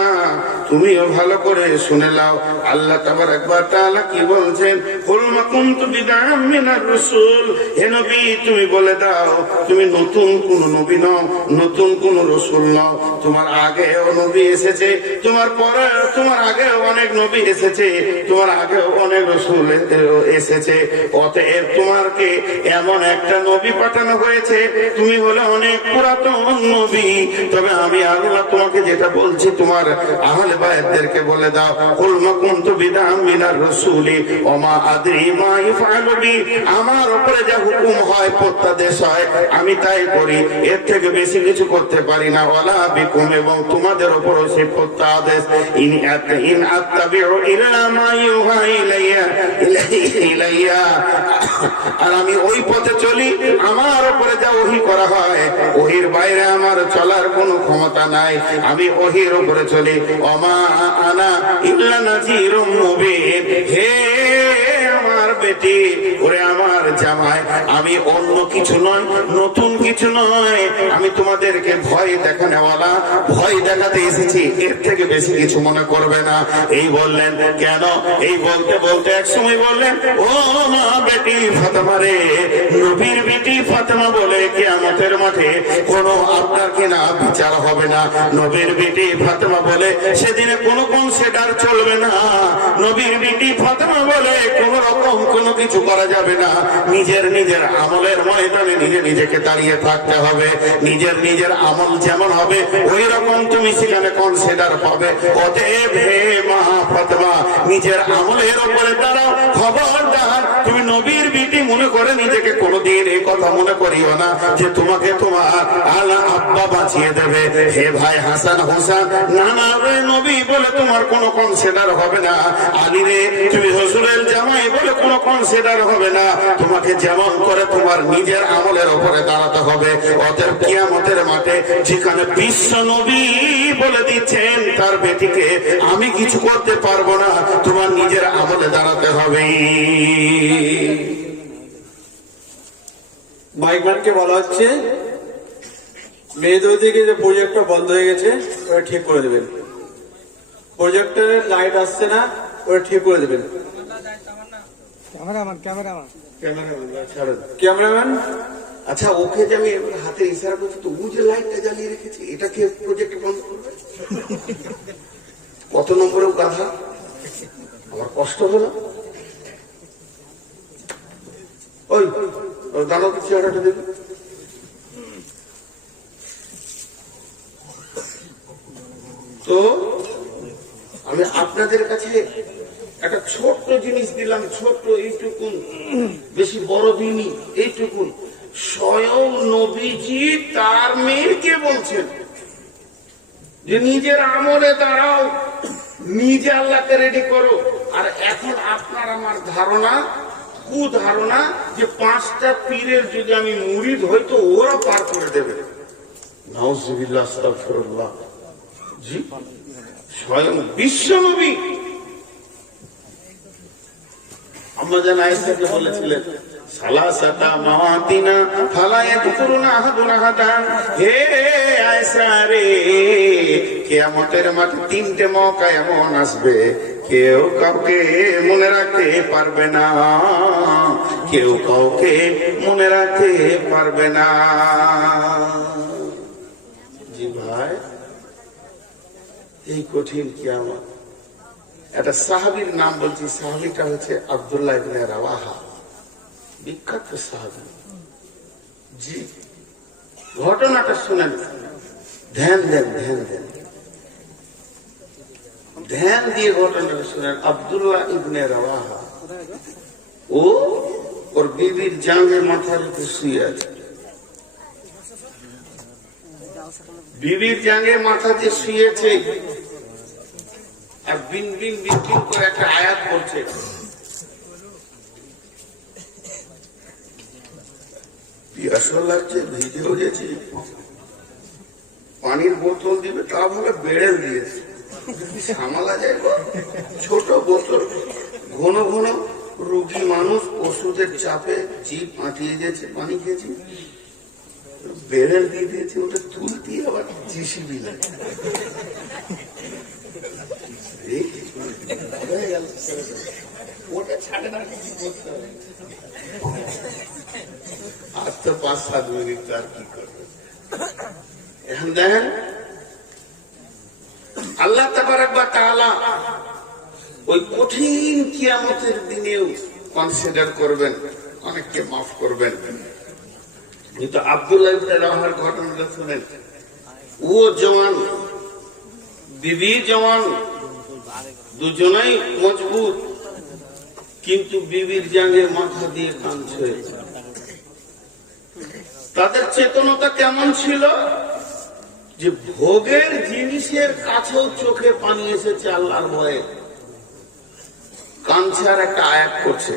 তুমিও ভালো করে শুনে লাও। আল্লাহ তাবারক ওয়া তাআলা কি বলছেন? কুল মা কুনতু বিদআম মিনার রাসূল, হে নবী তুমি বলে দাও, তুমি নতুন কোন নবী নও, নতুন কোন রাসূল নও। তোমার আগেও নবী এসেছে, তোমার পরে, তোমার আগেও অনেক নবী এসেছে, তোমার আগেও অনেক রাসূল এসেছে। অতএব তোমাকে এমন একটা নবী পাঠানো হয়েছে, তুমি হলো অনেক পুরাতন নবী। তবে আমি আল্লাহ তোমাকে যেটা বলছি, তোমার আহলে বায়তদেরকে বলে দাও, কুল মা কুনতু বিদআম মিনার রাসূলি ওয়া মা আদরি মা ইফআলু বি, আমার উপরে যা হুকুম হয়, প্রত্যাদেশ হয়, আমি তাই করি, এর থেকে বেশি কিছু করতে পারি না। ওয়ালা বিকুম, এবং তোমাদের উপরও সেই প্রত্যাদেশ। ইন আত্তাবিউ ইল্লা মা ইউহা ইলাইয়া, আর আমি ওই পথে চলি, আমার উপরে যা ওহী করা হয়, ওহীর বাইরে আমার চলার কোনো ক্ষমতা নাই, আমি ওহীর উপরে চলি। ওমা আনা ইল্লা নাযীরুম মুবিন, হে আমার বেটি, ওরে আমার জামাই, আমি অন্য কিছু নয়, নতুন কিছু নয়, আমি তোমাদেরকে ভয় দেখানোওয়ালা, ভয় দেখাতে এসেছি, এর থেকে বেশি কিছু মনে করবে না। এই বললেন কেন? এই বলতে বলতে এক সময় বললেন, ও মা বেটি ফাতেমা রে, নবীর বেটি ফাতেমা বলে কিয়ামতের মাঠে কোনো আপনার কিনা বিচার হবে না। নবীর বেটি ফাতেমা বলে সেদিনে কোনো কনসিডার চলবে না। নবীর বেটি ফাতেমা বলে কোন রকম কোনো কিছু করা যাবে না। নিজের নিজের আমলের ময়দানে নিজেকে দাঁড়িয়ে থাকতে হবে। নিজের আমল যেমন হবে ওই রকম তুমি সেখানে কনসিডার পাবে। অতএব হে মা ফাতেমা, নিজের আমলের উপরে দাঁড়াও। খবরদার তুমি নবীর বেটি মনে করে নিজেকে কোনোদিন এই কথা মনে করিও না যে তোমাকে তোমার আলা আব্বা বাঁচিয়ে দেবে। হে ভাই হাসান হোসেন, না না রে, নবী বলে তোমার কোনো কনসিডার হবে না। আলী রে, তুমি হুজুরের জামাই বলে কোনো কনসিডার হবে না। তোমাকে যেমন করে তোমার নিজের আমলের উপরে দাঁড়াতে হবে। অতএব কিয়ামতের মাঠে যেখানে বিশ্ব নবী বলে দিচ্ছেন তার বেটিকে আমি কিছু করতে পারবো না, তোমার নিজের আমলে দাঁড়াতে হবে। মাইকম্যানকে বলা হচ্ছে মেয়েদের দিকে যে প্রজেক্টটা বন্ধ হয়ে গেছে ওটা ঠিক করে দেবেন। প্রজেক্টরের লাইট আসছে না, ওটা ঠিক করে দেবেন। ক্যামেরাম্যান, আচ্ছা ওকে যে আমি হাতে ইশারা করছি, তো ও যে লাইটটা জ্বালিয়ে রেখেছি, এটা কে প্রজেক্ট বন্ধ করবে? কত নম্বরেও গাধা, আমার কষ্ট হলো। ওই দাঁড়াও, চেহারাটা দেখি। তো আমি আপনাদের কাছে একটা ছোট্ট জিনিস দিলাম, ছোট্ট এইটুকুন, বেশি বড় দিনই এইটুকুন। স্বয়ং নবীজি তার মেয়েকে বলছেন যে নিজের আমলে দাঁড়াও, নিজে আল্লাহকে রেডি করো। আর এখন আপনার আমার ধারণা, কুধারণা যে 5টা পীরের যদি আমি মুরিদ হই তো ওরা পার করে দেবে। নাউজুবিল্লাহ, আস্তাগফিরুল্লাহ। জি, স্বয়ং বিশ্ব নবী আম্মা জান আয়েশাকে বলেছিলেন, সালাসাতা মাওয়াতিনা ফালা ইয়াযকুরুনা আহাদুন আহাদান। হে আয়েশা রে, কিয়ামতের মাঠে 3টে মওকা এমন আসবে কেউ কাউকে মনে রাখতে পারবে না, কেউ কাউকে মনে রাখতে পারবে না। জি ভাই, এই কঠিন কিয়ামত। একটা সাহাবীর নাম বলছি, সাহাবীটা হচ্ছে আব্দুল্লাহ ইবনে রাওয়াহা, বিখ্যাত সাহাবী। জি, ঘটনাটা শুনেন, ধ্যান দেন, ধ্যান দিয়ে ঘটনাটা শুনেন। আব্দুল্লাহ ইবনে রাওয়াহা ও ওর বিবির জাঙ্গে মাথার উপর শুয়ে আছে। বিবির জাঙ্গে মাথা দিয়ে শুয়েছে আর বিন বিন বিন বিন করে একটা আয়াত করছে। পিয়াসও লাগছে, ভিজেও গেছে, পানির বোতল দিবে, তা ভাবে বেড়েও দিয়েছে। সামালা যায় গো, ছোট বোতল, ঘন ঘন রোগী মানুষ, ওষুধের চাপে জিভ আঁটিয়ে গেছে, পানি খেয়েছে, বেড়েল দিয়ে দিয়েছে। ওটা তুলতে আবার জিসিবি লাগে। ওটা ছাড়ে না, কিছু করতে হবে। আর তো 5-7 মিনিট আর কি করবে। এখন দেখেন আল্লাহ তাবারক ওয়া তাআলা ওই কঠিন কিয়ামতের দিনেও কনসিডার করবেন, অনেককে মাফ করবেন। কিন্তু আব্দুল্লাহ ইবনে রাওয়াহার ঘটনাটা শুনেন। ও জওয়ান, বিবি জওয়ান, দুজনেই মজবুত, কিন্তু বিবির জাঙ্গে মাথা দিয়ে কাঁদছে। তাদের চেতনতা কেমন ছিল যে ভোগের জিনিসের কাছেও চোখে পানি এসেছে আল্লাহর ভয়ে। কাঁদছে আর একটা আয়াত করছে,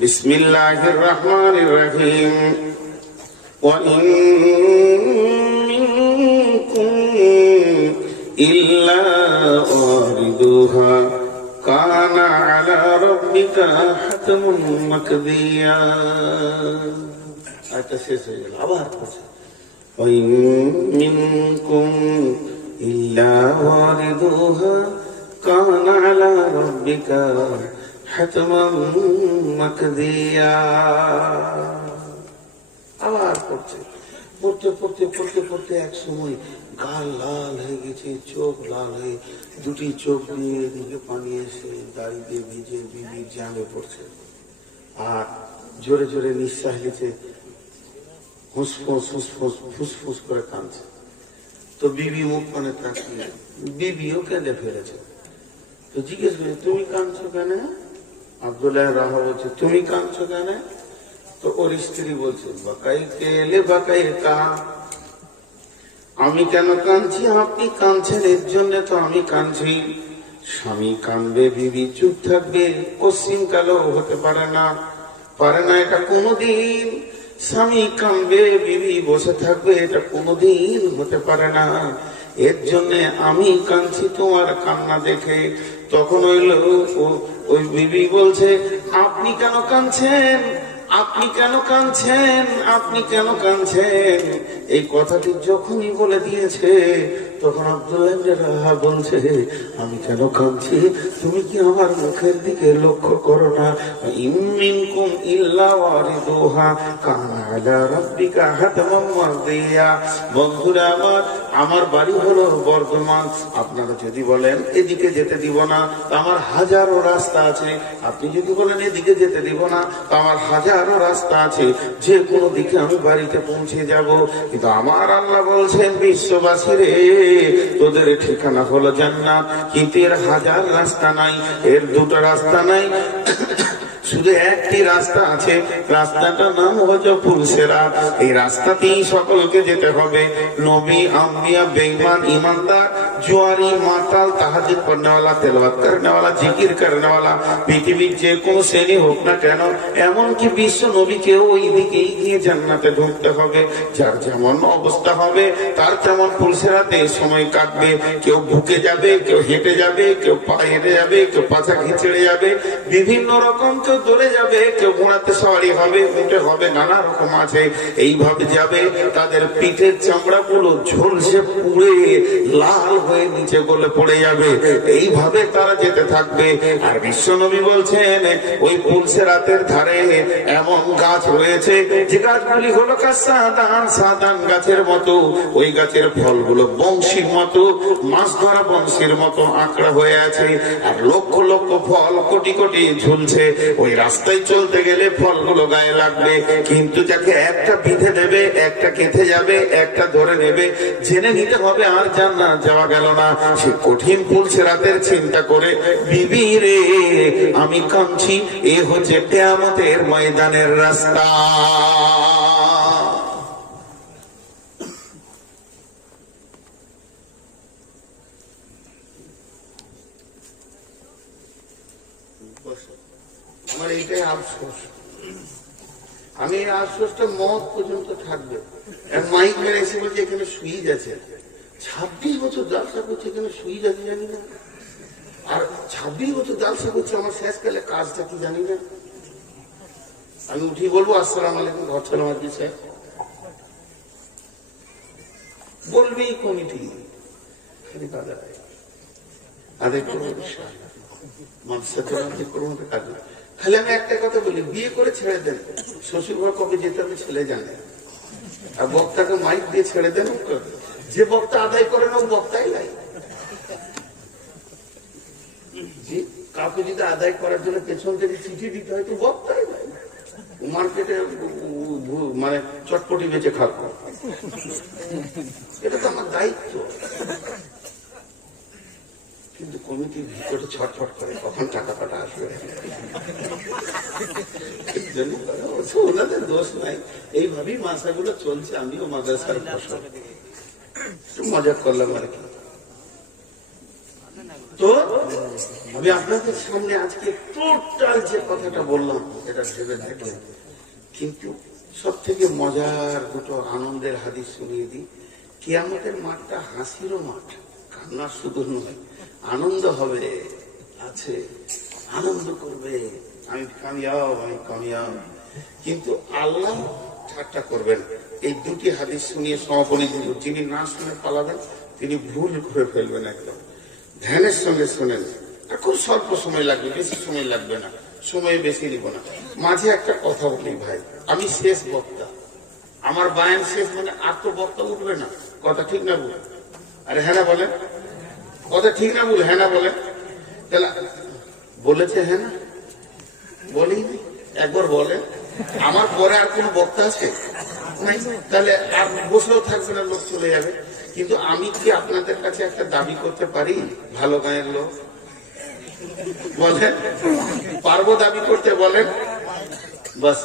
বিসমিল্লাহির রহমানির রহিম, ওয়া ইন মিনকুম ইল্লা ওয়ারিদুহা কানা আলা রাব্বিকা হাতমুন মাকদিয়া। আচ্ছা, শেষ হয়ে গেল। আবার وإن منكم إلا واردوها كان على ربك حتما مقضيا। আবার পড়ছে, পড়তে পড়তে পড়তে পড়তে এক সময় গাল লাল হয়ে গেছে, চোখ লাল হয়ে দুটি চোখ দিয়ে এদিকে পানি এসে দাড়ি দিয়ে ভিজে বিবির জামে পড়ছে, আর জোরে জোরে নিঃশ্বাস নিচ্ছে, হুসফুস হুসফুস ফুসফুস করে কাঁদছে। তো বিবি মুখ মানে তাকিয়ে, বিবিও কেঁদে ফেলেছে। তো জিজ্ঞেস করে, তুমি কাঁদছো কেন? আব্দুল্লাহ রাহা বলছে, তুমি কাঁদছো কেন? তো ওর স্ত্রী বলছে, বাকাই কেলে বাকাই কা, আমি কেন কাঁদছি? আপনি কাঁদছেন এর জন্য তো আমি কাঁদছি। স্বামী কাঁদবে, বিবি চুপ থাকবে, পশ্চিম কালো হতে পারে না, পারে না এটা কোনোদিন। স্বামী কাঁদবে, বিবি বসে থাকবে, এটা কোনোদিন হতে পারে না। এর জন্য আমি কাঁদছি তোমার কান্না দেখে। তখন ওই বিবি বলছে, আপনি কেন কাঁদছেন? আপনি কেন কাঁদছেন? আপনি কেন কাঁদছেন? এই কথাটি যখনই বলে দিয়েছে, তখন আব্দুল্লাহ ইবনে রাহা বলছে, আমি কেন কাঁদছি তুমি কি আমার মুখের দিকে লক্ষ্য করো না? ইন মিনকুম ইল্লা ওয়ারিদুহা কানা আলা রাব্বিকা হাতমান মারদিয়া। বন্ধুরা আমার বাড়ি হলো বর্ধমান। আপনারা যদি বলেন এদিকে যেতে দিব না, তো আমার হাজারো রাস্তা আছে। আপনি যদি বলেন এদিকে যেতে দিব না, তো আমার হাজারো রাস্তা আছে, যে কোনো দিকে আমি বাড়িতে পৌঁছে যাব। কিন্তু আমার আল্লাহ বলছেন, বিশ্ববাসী রে, তোদের ঠিকানা হলো জান্নাত। কিন্তু এর হাজার রাস্তা নাই, এর দুটো রাস্তা নাই, শুধু একটি রাস্তা আছে। রাস্তাটার নাম হচ্ছে পুলসেরাত। এই রাস্তাতেই সকলকে যেতে হবে। নবী, আম্বিয়া, বেঈমান, ইমানদার, জুয়ারি, মাতাল, তাহাজ্জুদ পড়নেওয়ালা, তেলাওয়াত করনেওয়ালা, জিকির করনেওয়ালা, পৃথিবীর যে কোনো শ্রেণী হোক না কেন, এমনকি বিশ্ব নবীকেও ওই দিকেই গিয়ে জান্নাতে ঢুকতে হবে। যার যেমন অবস্থা হবে তার তেমন পুলসেরাতে সময় কাটবে। কেউ বুকে যাবে, কেউ হেঁটে যাবে, কেউ পা হেঁটে যাবে, কেউ পাছা খিচড়ে যাবে, বিভিন্ন রকম, কেউ দৌড়ে যাবে, কেউ ঘোড়াতে সওয়ারি হবে, উঠে হবে, নানা রকম আছে। এইভাবে যাবে, তাদের পিঠের চামড়া গুলো ঝলসে পুড়ে লাল হয়ে নিচে গলে পড়ে যাবে। এইভাবে তারা যেতে থাকবে। আর বিশ্বনবী বলছেন, ওই পুলসেরাতের ধারে এমন গাছ রয়েছে যে গাছগুলি হলো সাদান সাদান গাছের মতো। ওই গাছের ফলগুলো বংশীর মতো, মাছ ধরা বংশীর মতো আঁকড়া হয়ে আছে। আর লক্ষ লক্ষ ফল কোটি কোটি ঝুলছে। ওই রাস্তায় চলতে গেলে ফলগুলো গায়ে লাগবে, কিন্তু যাকে একটা বিঁধে দেবে, একটা কেটে যাবে, একটা ধরে নেবে, জেনে নিতে হবে আর জান্নাত যাওয়া গেল না। সে কঠিন পুলসেরাতের চিন্তা করে, বিবি রে আমি কাঁদছি, এ হচ্ছে কিয়ামতের ময়দানের রাস্তা। আমার এইটাই আফসোস। আমি এই আফসোসটা মত পর্যন্ত থাকবে। মাইক মেরে এসে বলছে এখানে সুইচ আছে। 26 বছর জালসা করছে, এখানে সুইচ আছে জানি না। আর 26 বছর জালসা করছে, আমার শেষকালে কাজটা কি জানি না। আমি উঠি বলবো, আসসালাম আলাইকুম, ঘর সালাম আজকে স্যার বলবি কমিটি আদায় করবো, মানুষের সাথে আদায় করবো কাজ। খালি আমি একটা কথা বলি, বিয়ে করে ছেড়ে দেন, শ্বশুর ঘর কবে যেতে হবে ছেলে জানে। আর বক্তাকে মাইক দিয়ে ছেড়ে দেন, যে বক্তা আদায় করে না ও বক্তাই নাই। কাউকে যদি আদায় করার জন্য পেছন থেকে চিঠি দিতে হয় তো বক্তাই নাই। মার্কেটে মানে চটপটি বেঁচে খাবো, এটা তো আমার দায়িত্ব। কিন্তু কমিটির ভিতরে ছটফট করে কখন টাকা পাটা আসবে। ওনাদের দোষ নাই, এইভাবেই মাদ্রাসাগুলো চলছে। আমিও মাদ্রাসার ফসল, একটু মজা করলাম আর কি। তো আমি আপনাদের সামনে আজকে টোটাল যে কথাটা বললাম এটা ভেবে দেখলেন। কিন্তু সব থেকে মজার দুটো আনন্দের হাদিস শুনিয়ে দিই। কিয়ামতের মাঠটা হাসিরও মাঠ, কান্নার শুধু নয়, আনন্দ হবে। আর আছে, আনন্দ করবে, আমি কামিয়াব। কিন্তু আল্লাহ ঠাট্টা করবেন। এই দুটি হাদিস শুনিয়ে সমাপনী দিব। যিনি না শুনে পালাবেন তিনি ভুল করে ফেলবেন। একদম ধ্যানের সঙ্গে শোনেন। আর খুব স্বল্প সময় লাগবে, বেশি সময় লাগবে না, সময় বেশি নিব না। মাঝে একটা কথা বলি ভাই, আমি শেষ বক্তা, আমার বায়ান শেষ মানে আর তো বক্তা উঠবে না। কথা ঠিক না বলে? আরে হ্যাঁ না বলেন, কথা ঠিক না বলে? হ্যাঁ না বলেন? তাহলে বলেছে হ্যাঁ না বলি, একবার বলেন। আমার পরে আর কোন বক্তা আছে নাই, তাহলে আর বসেও থাকবে না, লোক চলে যাবে। কিন্তু আমি কি আপনাদের কাছে একটা দাবি করতে পারি ভালো গায়ের লোক? বলেন, পারবো দাবি করতে? বলেন। বাস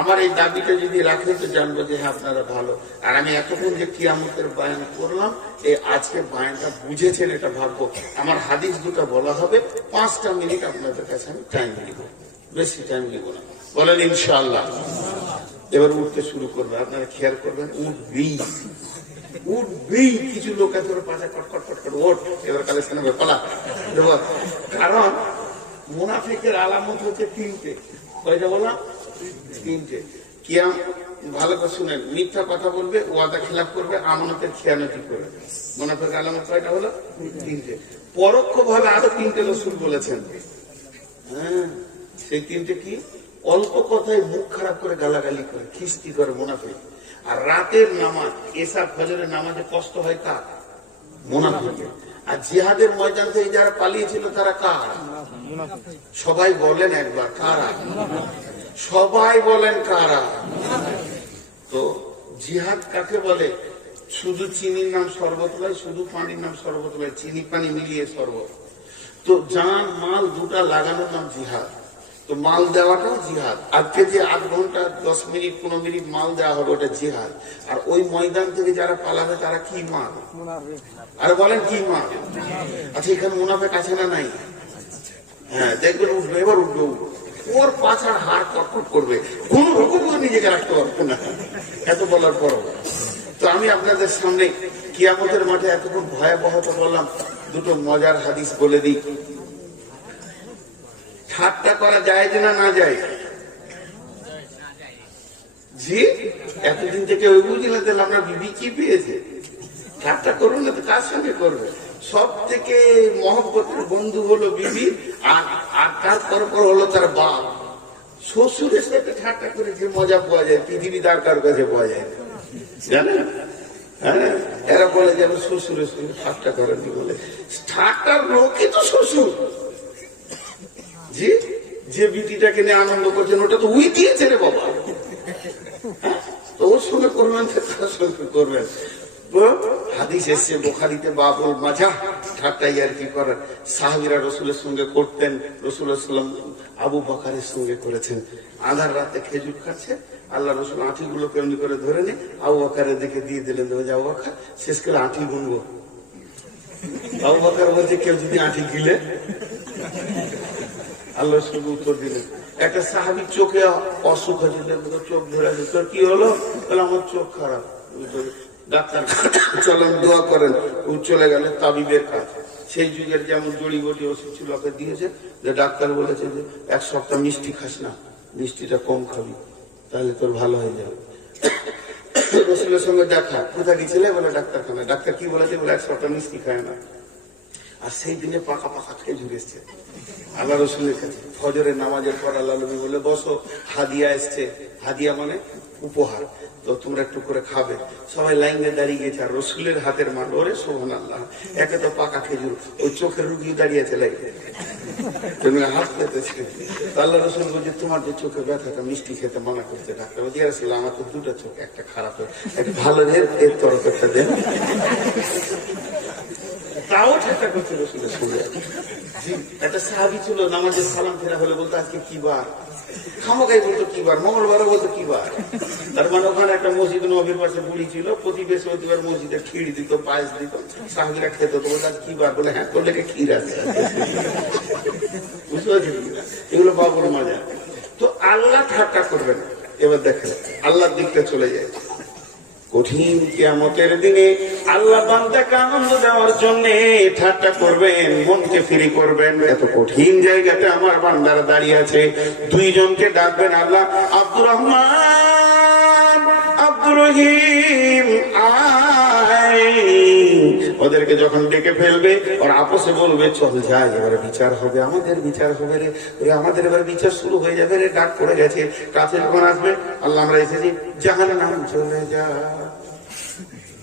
আমার এই দাবিটা যদি রাখেন তো জানবো যে হ্যাঁ আপনারা ভালো। আর আমি এতক্ষণ যে কিয়ামতের বায়ান করলাম, এই আজকে বায়ানটা বুঝেছেন এটা ভাববো। আমার হাদিস দুটো বলা হবে, 5টা মিনিট আপনাদের কাছে আমি টাইম দিব, বেশি টাইম দিব না। বলেন ইনশাআল্লাহ। এবার উঠতে শুরু করবে, আপনারা খেয়াল করবেন, উঠবেই কিছু লোক এত পাশে কটকট কটকট ওঠ। এবার কালেকশন হবে, পালা। কারণ মুনাফিকের আলামত হচ্ছে 3টে। কয়টা বললাম? 3টে। কিয়াম ভালো করে শুনেন, মিথ্যা কথা বলবে, ওয়াদা খিলাফ করবে, আমানতের খেয়ানতি করবে। মুনাফিকের আলামত কয়টা হলো? 3টে। পরোক্ষ ভাবে আরো 3টে রাসূল বলেছেন। হ্যাঁ, সেই 3টে কি? অল্প কথায় মুখ খারাপ করে গালাগালি করে, খিস্তি করে মুনাফিক। আর রাতের নামাজ, এশা ফজরের নামাজে কষ্ট হয় কার? মুনাফিকের। আর জিহাদের ময়দান থেকে যারা পালিয়েছিল তারা কার? সবাই বলেন একবার, কারা? সবাই বলেন কারা? তো জিহাদ কাকে বলে? শুধু চিনির নাম শরবত লয়, শুধু পানির নাম শরবত লয়, চিনি পানি মিলিয়ে শরবত। তো জান মাল দুটা লাগানোর নাম জিহাদ। তো মাল দেওয়াটাও জিহাদ। আজকে যে 8 ঘন্টা 10 মিনিট 15 মিনিট মাল দেওয়া হবে, ওটা জিহাদ। আর ওই ময়দান থেকে যারা পালাবে তারা কি মাল? আর বলেন কি মাল? আচ্ছা, এখানে মুনাফিক আছে না নাই? হ্যাঁ, দেখবেন উঠবে, এবার উঠবে, ওর পাছার হাড় কটকট করবে, কোন রকম নিজেকে রাখতে পারবো না। এত বলার পরও তো আমি আপনাদের সামনে কিয়ামতের মাঠে এতক্ষণ ভয়াবহতা বললাম, দুটো মজার হাদিস বলে দিই। ঠাট্টা করা যায় যে না যায়? জি, এতদিন থেকে ওই বুঝলেন, তাহলে আপনার বিবি কি পেয়েছে? ঠাট্টা করুন না তো কার সঙ্গে করবে? সব থেকে মহব্বতের বন্ধু হলো বিবি, আর তারপর হলো তার বাপ। শ্বশুরের সাথে ঠাট্টা করে যে মজা পাওয়া যায় পৃথিবীতে আর কার কাছে পাওয়া যায় না, জানেন? হ্যাঁ, এরা বলে যে শ্বশুরের সঙ্গে ঠাট্টা করেনি বলে। ঠাট্টার লোকই তো শ্বশুর। জি, যে বিটিটাকে নিয়ে আনন্দ করছেন ওটা তো উই দিয়েছে রে বাবা। তো ওর সঙ্গে করবেন, তার সঙ্গে করবেন। হাদিস এসছে বুখারীতে, বাবুল মাজাহ, ঠাট্টাই আর কি করার। সাহাবীরা রসুলের সঙ্গে করতেন, রাসূলুল্লাহ সাল্লাল্লাহু আলাইহি ওয়াসাল্লাম আবু বকরের সঙ্গে করেছেন। আধার রাতে খেজুর খাচ্ছে, আল্লাহ রসুল আঁটিগুলো কেমনি করে ধরে নে আবু বকরের দিকে দিয়ে দিলেন, আবু বকর শেষ করে আঁটি গুনবো। আবু বকর বলছে, কেউ যদি আঁটি গিলে? আল্লাহ রসুল উত্তর দিলেন। একটা সাহাবীর চোখে অসুখ হয়েছে, চোখ ধরে আছে, তোর কি হলো? বলে, আমার চোখ খারাপ। ডাক্তার চলেন দোয়া করেন। ও চলে গেল তাবিবের কাজ। সেই যুগের যেমন জড়িবটি ওষুধ ছিল ওকে দিয়েছে, যে ডাক্তার বলেছে যে 1 সপ্তাহ মিষ্টি খাস না, মিষ্টিটা কম খাবি, তাহলে তোর ভালো হয়ে যাবে। রসুলের সঙ্গে দেখা, কোথায় গেছিলে? বলে ডাক্তারখানা। ডাক্তার কি বলেছে? বলে 1 সপ্তাহ মিষ্টি খায় না। আর সেই দিনে পাকা পাকা খেজুর এসছে আল্লাহ রসুলের কাছে। ফজরের নামাজের পর আল্লাহ নবী বলে, বসো, হাদিয়া এসছে। হাদিয়া মানে উপহার, তো তোমরা একটু করে খাবে। সবাই লাইনে দাঁড়িয়ে গেছে, আর রসুলের হাতের মাল, ওরে সুবহানাল্লাহ, একে তো পাকা খেজুর, ওই চোখের রুগী দাঁড়িয়েছে লাইনে, তুমি হাত পেতেছে। আল্লাহ রসুল বলছে, তোমার যে চোখে ব্যথাটা, মিষ্টি খেতে মানা করছে ডাক্তার। বলছে, আসলে আমার তো 2টা চোখ, একটা খারাপ, একটা ভালো, এর তরফ একটা দেন। তাও ঠাট্টা করছে রসুলের সঙ্গে। একটা সাহাবী ছিল, নামাজের সালাম ফেরা হলে বলতো, আজকে কি বার? খামোকাই বলতো কি বার, মঙ্গলবারও বলতো কি বার। তার মানে ওখানে একটা মসজিদ নবীর পাশে বুড়ি ছিল, প্রতি বৃহস্পতিবার মসজিদে খিড়ি দিত, পায়েস দিত, সাহাবীরা খেত। তো বলতো, কি বার? বলে, হ্যাঁ, তোর লেগে ক্ষীর আছে। বুঝতে পারছি কিনা? এগুলো বাবুর মজা। তো আল্লাহ ঠাট্টা করবেন। এবার দেখেন, আল্লাহর দিকটা চলে যায়। কঠিন কিয়ামতের দিনে আল্লাহ বান্দাকে আনন্দ দেওয়ার জন্য ঠাট্টা করবেন, মনকে ফ্রি করবেন। এত কঠিন জায়গাতে আমার বান্দারা দাঁড়িয়ে আছে, দুইজনকে ডাকবেন আল্লাহ, আব্দুর রহমান, আব্দুর রহিম আয়। ওদেরকে যখন ডেকে ফেলবে, ওরা আপসে বলবে চল যাই, এবারে বিচার হবে, আমাদের বিচার হবে রে, আমাদের এবার বিচার শুরু হয়ে যাবে রে। ডাক পড়ে গেছে, কাছে যখন আসবে, আল্লাহ আমরা এসেছি, জাহান্নাম চলে যা।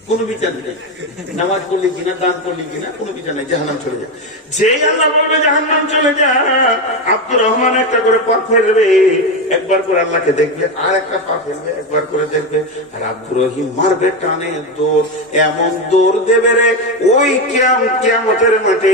কোন বিচার নেই, নামাজ পড়লি কিনা, দান করলি কিনা, কোনো বিচার নেই, জাহান্নাম চলে যা। যেই আল্লাহ বলবে জাহান্নাম চলে যা, আব্দুর রহমান একটা করে পা ফেলবে, একবার করে আল্লাহকে দেখবে, আর একটা পা ফেলবে, একবার করে দেখবে, আর আব্দুর রহিম মারবে টানে দৌড়, এমন দৌড় দেবে রে, ওই কিয়ামতের মাঠে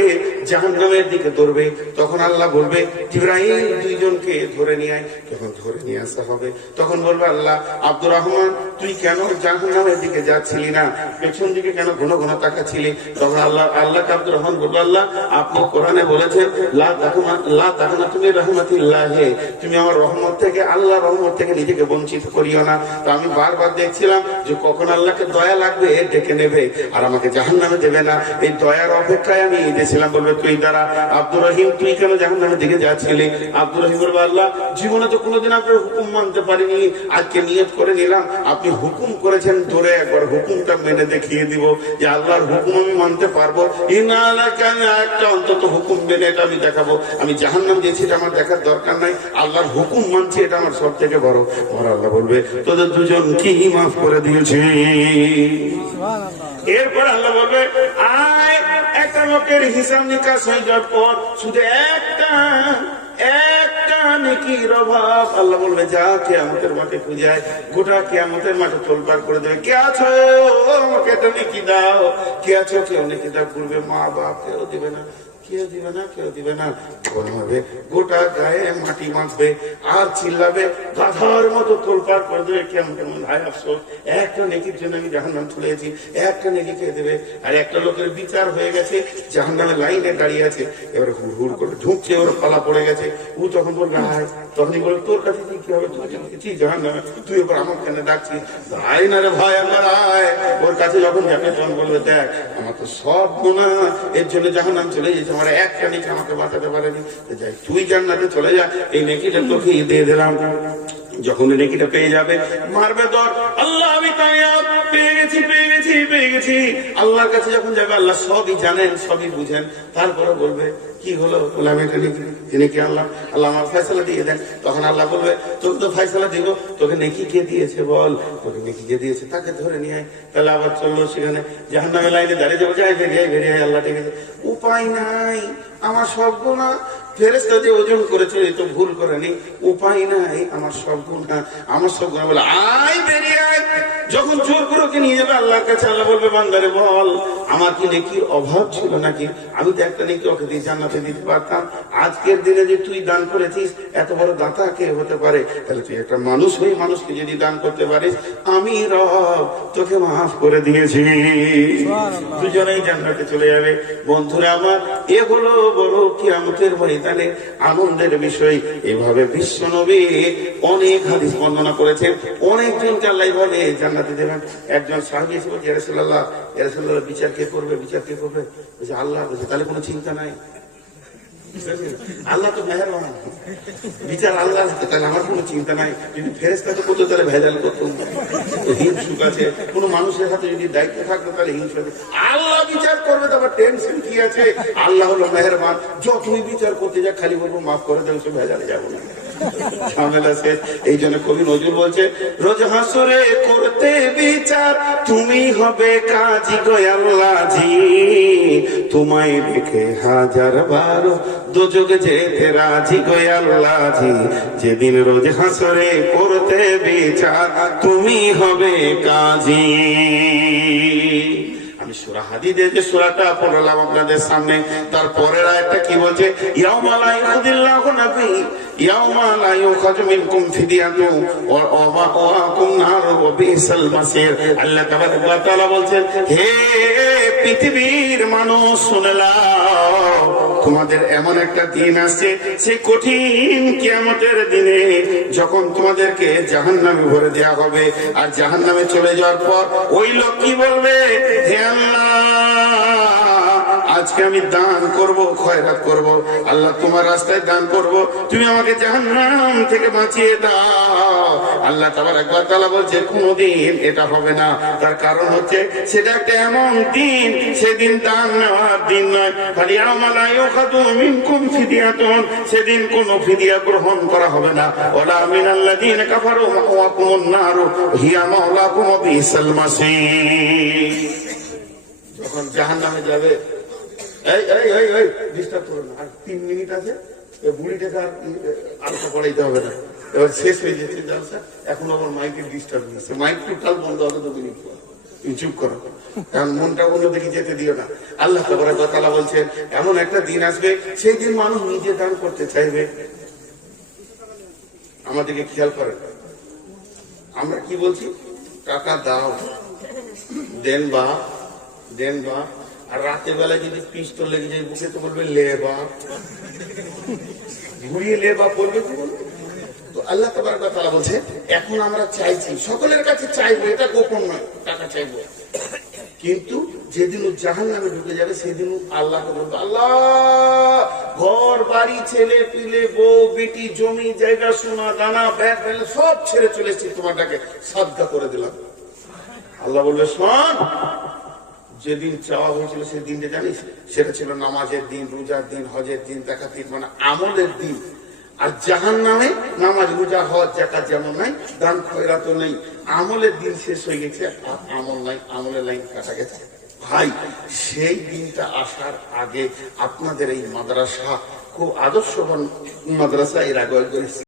জাহান্নামের দিকে দৌড়বে। তখন আল্লাহ বলবে জিবরাইল দুইজনকে ধরে নিয়ে আয়। যখন ধরে নিয়ে আসা হবে, তখন বলবে আল্লাহ, আব্দুর রহমান তুই কেন জাহান্নামের দিকে যাচ্ছিলি না, পেছন দিকে কেন ঘন ঘন তাকাচ্ছিলি? তখন আল্লাহ আব্দুর রহমান বলবে, আল্লাহ আপনি কোরআনে বলেছেন লা তাকুনা তুমি রাহমাতিল্লাহি, তুমি আমার রহমত থেকে, আল্লাহ রহমত থেকে নিজেকে বঞ্চিত করিও না। তো আমি বারবার দেখছিলাম যে কখন আল্লাহকে দয়া লাগবে ডেকে নেবে, আর আমাকে জাহান্নামে দেবে না, এই দয়ার অপেক্ষায় আমি দেখছিলাম। বলবে তুই দ্বারা আব্দুর রহিম তুই কেন জাহান্নামের দিকে যাচ্ছিলি? আব্দুর রহিম বলবে, আল্লাহ জীবনে তো কোনোদিন আপনার হুকুম মানতে পারিনি, আজকে নিয়ত করে নিলাম, আপনি হুকুম করেছেন, ধরে একবার হুকুমটা মেনে দেখিয়ে দিব যে আল্লাহর হুকুম আমি মানতে পারবো। একটা অন্তত হুকুম মেনে এটা আমি দেখাবো, আমি জাহান্নাম দিয়েছি এটা আমার দেখার দরকার নাই, আল্লাহর হুকুম মানছি, এটা আমার সব থেকে বড়। আমার আল্লাহ বলবে তোদের দুজন কি মাফ করে দিয়েছে। এরপর আল্লাহ বলবে আয়, একটা লোকের হিসাব নিকাশ হয়ে যাওয়ার পর শুধু একটা নেকির অভাব। আল্লাহ বলবে যা কিয়ামতের মাঠে খুঁজে আয়, গোটা কিয়ামতের মাঠে তোলপাড় করে দেবে। কে আছো আমাকে একটা নেকি দাও, কে আছো, কেউ নেকি দাও করবে, মা বাপ কেউ দিবে না, কেউ দিবে না, কেউ দিবে না। হবে গোটা গায়ে মাটি মাখবে আর চিল্লাবে, গাধার মতো তোলপাড় করে দেবে। কেমন ভাই আফসোস, একটা নেকির জন্য আমি জাহান্নাম চলে গেছি, একটা নেকি খেয়ে দেবে। আর একটা লোকের বিচার হয়ে গেছে, জাহান্নামের লাইনে দাঁড়িয়ে আছে, এবার হুড় করে ঢুকছে, ওর পালা পড়ে গেছে। ও তখন বলবে হায়, তখনই বলবে তোর কাছে কি হবে, তুই গেছি জাহান্নামে, তুই এবার আমার কেন ডাকছিস? আয় না রে ভাই আমার আয়। ওর কাছে যখন যাবে তখন বলবে দেখ আমার তো সব গুনাহ, এর জন্য জাহান্নাম চলে গেছে, আমার একটা নেকি আমাকে বাঁচাতে পারেনি, যাই তুই জান্নাতে চলে যা, এই নেকিটা তোকে দিয়ে দিলাম। যখন নেকিটা পেয়ে যাবে মারবে দর, আল্লাহ আমি কামিয়াব, পেয়ে গেছি পেয়ে গেছি পেয়ে গেছি। আল্লাহর কাছে যখন যাবে আল্লাহ সবই জানেন, সবই বুঝেন, তারপরে বলবে কি হলো, বললাম এটা নেকি আল্লাহ, আল্লাহ আমার ফয়সালা দিয়ে দেন। তখন আল্লাহ বলবে তোকে তো ফয়সালা দিব, তোকে নেকি কে দিয়েছে বল, তোকে নেকি কে দিয়েছে, তাকে ধরে নিয়ে আয়। তাহলে আবার চললো সেখানে জাহান্নামের লাইনে দাঁড়িয়ে যাবো, যাই বেরিয়ে আল্লাহ ডেকেছে, উপায় নাই, আমার সব গুনাহ ফেরেশতা দিয়ে ওজন করেছে, এই তো ভুল করেনি, উপায় নাই, আমার সব গুনাহ, আমার সব গুনাহ। বলে আয় বেরিয়ে আয়। যখন জোর করে ওকে নিয়ে যাবে আল্লাহর কাছে, আল্লাহ বলবে বান্দারে বল আমার কি নেকির অভাব ছিল নাকি? আমি তো একটা নেকি ওকে দিয়ে জান্নাতে দিতে পারতাম। আজকের দিনে যে তুই দান করেছিস, এত বড় দাতা কে হতে পারে? তাহলে তুই একটা মানুষ হয়ে মানুষকে যদি দান করতে পারিস, আমি রব তোকে মাফ করে দিয়েছি। দুজনেই জান্নাতে চলে যাবে। বন্ধুরা আমার, এ হলো বড় কিয়ামতের ময়দানে আনন্দের বিষয়। এভাবে বিশ্ব নবী অনেক হাদিস বর্ণনা করেছেন, অনেকজনকে আল্লাহ এইভাবে জান্নাতে দেবেন। একজন সাহাবী এসে বলছে, ইয়া রাসূলুল্লাহ, ইয়া রাসূলুল্লাহ বিচার কে করবে, বিচার কে করবে? বলছে আল্লাহ। বলছে তাহলে কোনো চিন্তা নাই, আল্লাহ তো মেহেরবান, বিচার আল্লাহ, তাহলে আমার কোনো চিন্তা নাই। যদি ফেরেশতা তো করতো তাহলে ভেজাল করতো, হিংসুক আছে। কোনো মানুষের হাতে যদি দায়িত্ব থাকতো তাহলে হিংসা, আল্লাহ বিচার করবে তো আবার টেনশন কি আছে? আল্লাহ হলো মেহেরবান, যতই বিচার করতে যা খালি বলবো মাফ করে দেন, সে ভেজালে যাবো না, ঝামেলা শেষ। এই জন্য কবি নজরুল বলছে, রোজ হাসরে করতে বিচার তুমি হবে কাজী গো আল্লাহজি, তোমায় দেখে হাজার বার দোজকে যেতে রাজি গো আল্লাহজি, যেদিন রোজ হাসরে করতে বিচার তুমি হবে কাজী। আমি সূরা হাদীদের যে সূরাটা পড়লাম আপনাদের সামনে, তারপরের আয়াতটা কি বলছে? ইয়াউমা লা ইউখিযুল্লাহু নাবী ইয়াউমা লা ইউখাযু মিনকুম ফিদিয়াতু ওয়া মাওয়াকুম নার ওয়া বিসাল মাসির। আল্লাহ তাবারক ওয়া তাআলা বলছেন, হে পৃথিবীর মানুষ শুনে নাও, তোমাদের এমন একটা দিন আসছে, সেই কঠিন কিয়ামতের দিনে যখন তোমাদেরকে জাহান্নামে ভরে দেওয়া হবে, আর জাহান্নামে চলে যাওয়ার পর ওই লোক কি বলবে, হে আল্লাহ, আজকে আমি দান করব, খয়রাত করব, আল্লাহ তোমার রাস্তায় দান করব, তুমি আমাকে জাহান্নাম থেকে বাঁচিয়ে দাও। আল্লাহ তাবারক ওয়া তাআলা বলছে কোনদিন এটা হবে না। তার কারণ হচ্ছে সেটা একটা এমন দিন, সেদিন দান নেওয়ার দিন নয়। খালি আমালা ইউখাদু মিনকুম ফিদিয়াতুন, সেদিন কোনো ফিদিয়া গ্রহণ করা হবে না। ওয়ালা মিনাল্লাযীনা কাফারু মাওয়াকুমুন নারু হিয়া মাওলাকুম ওয়া বিসাল মাসীর। যখন জাহান্নামে যাবে, এই ডিস্টার্ব করো না, আর 3 মিনিট আছে, বুড়িটাকে আর আলোচনা করাইতে হবে না, এবার শেষ হয়ে যেতে জালসা। এখন আমার মাইকের ডিস্টার্ব নিচ্ছে, মাইক টোটাল বন্ধ হবে 2 মিনিট পর, তুমি চুপ করো, কারণ মনটা অন্যদিকে যেতে দিও না। আল্লাহ তাবারক ওয়া তাআলা বলছেন এমন একটা দিন আসবে, সেই দিন মানুষ নিজে দান করতে চাইবে। আমাদেরকে খেয়াল করেন, আমরা কি বলছি, টাকা দাও, দেন বা দেন বা, আর রাতের বেলা যদি পিস্তল লেগে যায় বুকে তো বলবে লে বা, ঘুরিয়ে লে বা বলবে, কি বলবে। তো আল্লাহ তাবারক ওয়া তাআলা বলছে এখন আমরা চাইছি, সকলের কাছে চাইবো, এটা গোপন নয়, টাকা চাইবো, কিন্তু যেদিন জাহান্নামে ঢুকে যাবে সেদিন আল্লাহকে বলবো, আল্লাহ, ঘর বাড়ি, ছেলে পিলে, বউ বেটি, জমি জায়গা, সোনা দানা, ব্যাগ ব্যালেন্স সব ছেড়ে চলে এসেছি, তোমার ডাকে সাদকা করে দিলাম। আল্লাহ বলবে শোন, যেদিন চাওয়া হয়েছিল সেই দিনটা জানিস, সেটা ছিল নামাজের দিন, রোজার দিন, হজের দিন, জাকাত দিন, মানে আমলের দিন। আর জাহান্নামে নামাজ, রোজা, হজ, জাকাত যেমন নাই, দান খয়রাত নেই, আমলের দিন শেষ হয়ে গেছে, আর আমল নাই, আমলের লাইন কাটা গেছে। ভাই, সেই দিনটা আসার আগে আপনাদের এই মাদ্রাসা খুব আদর্শবান মাদ্রাসা, এর আগে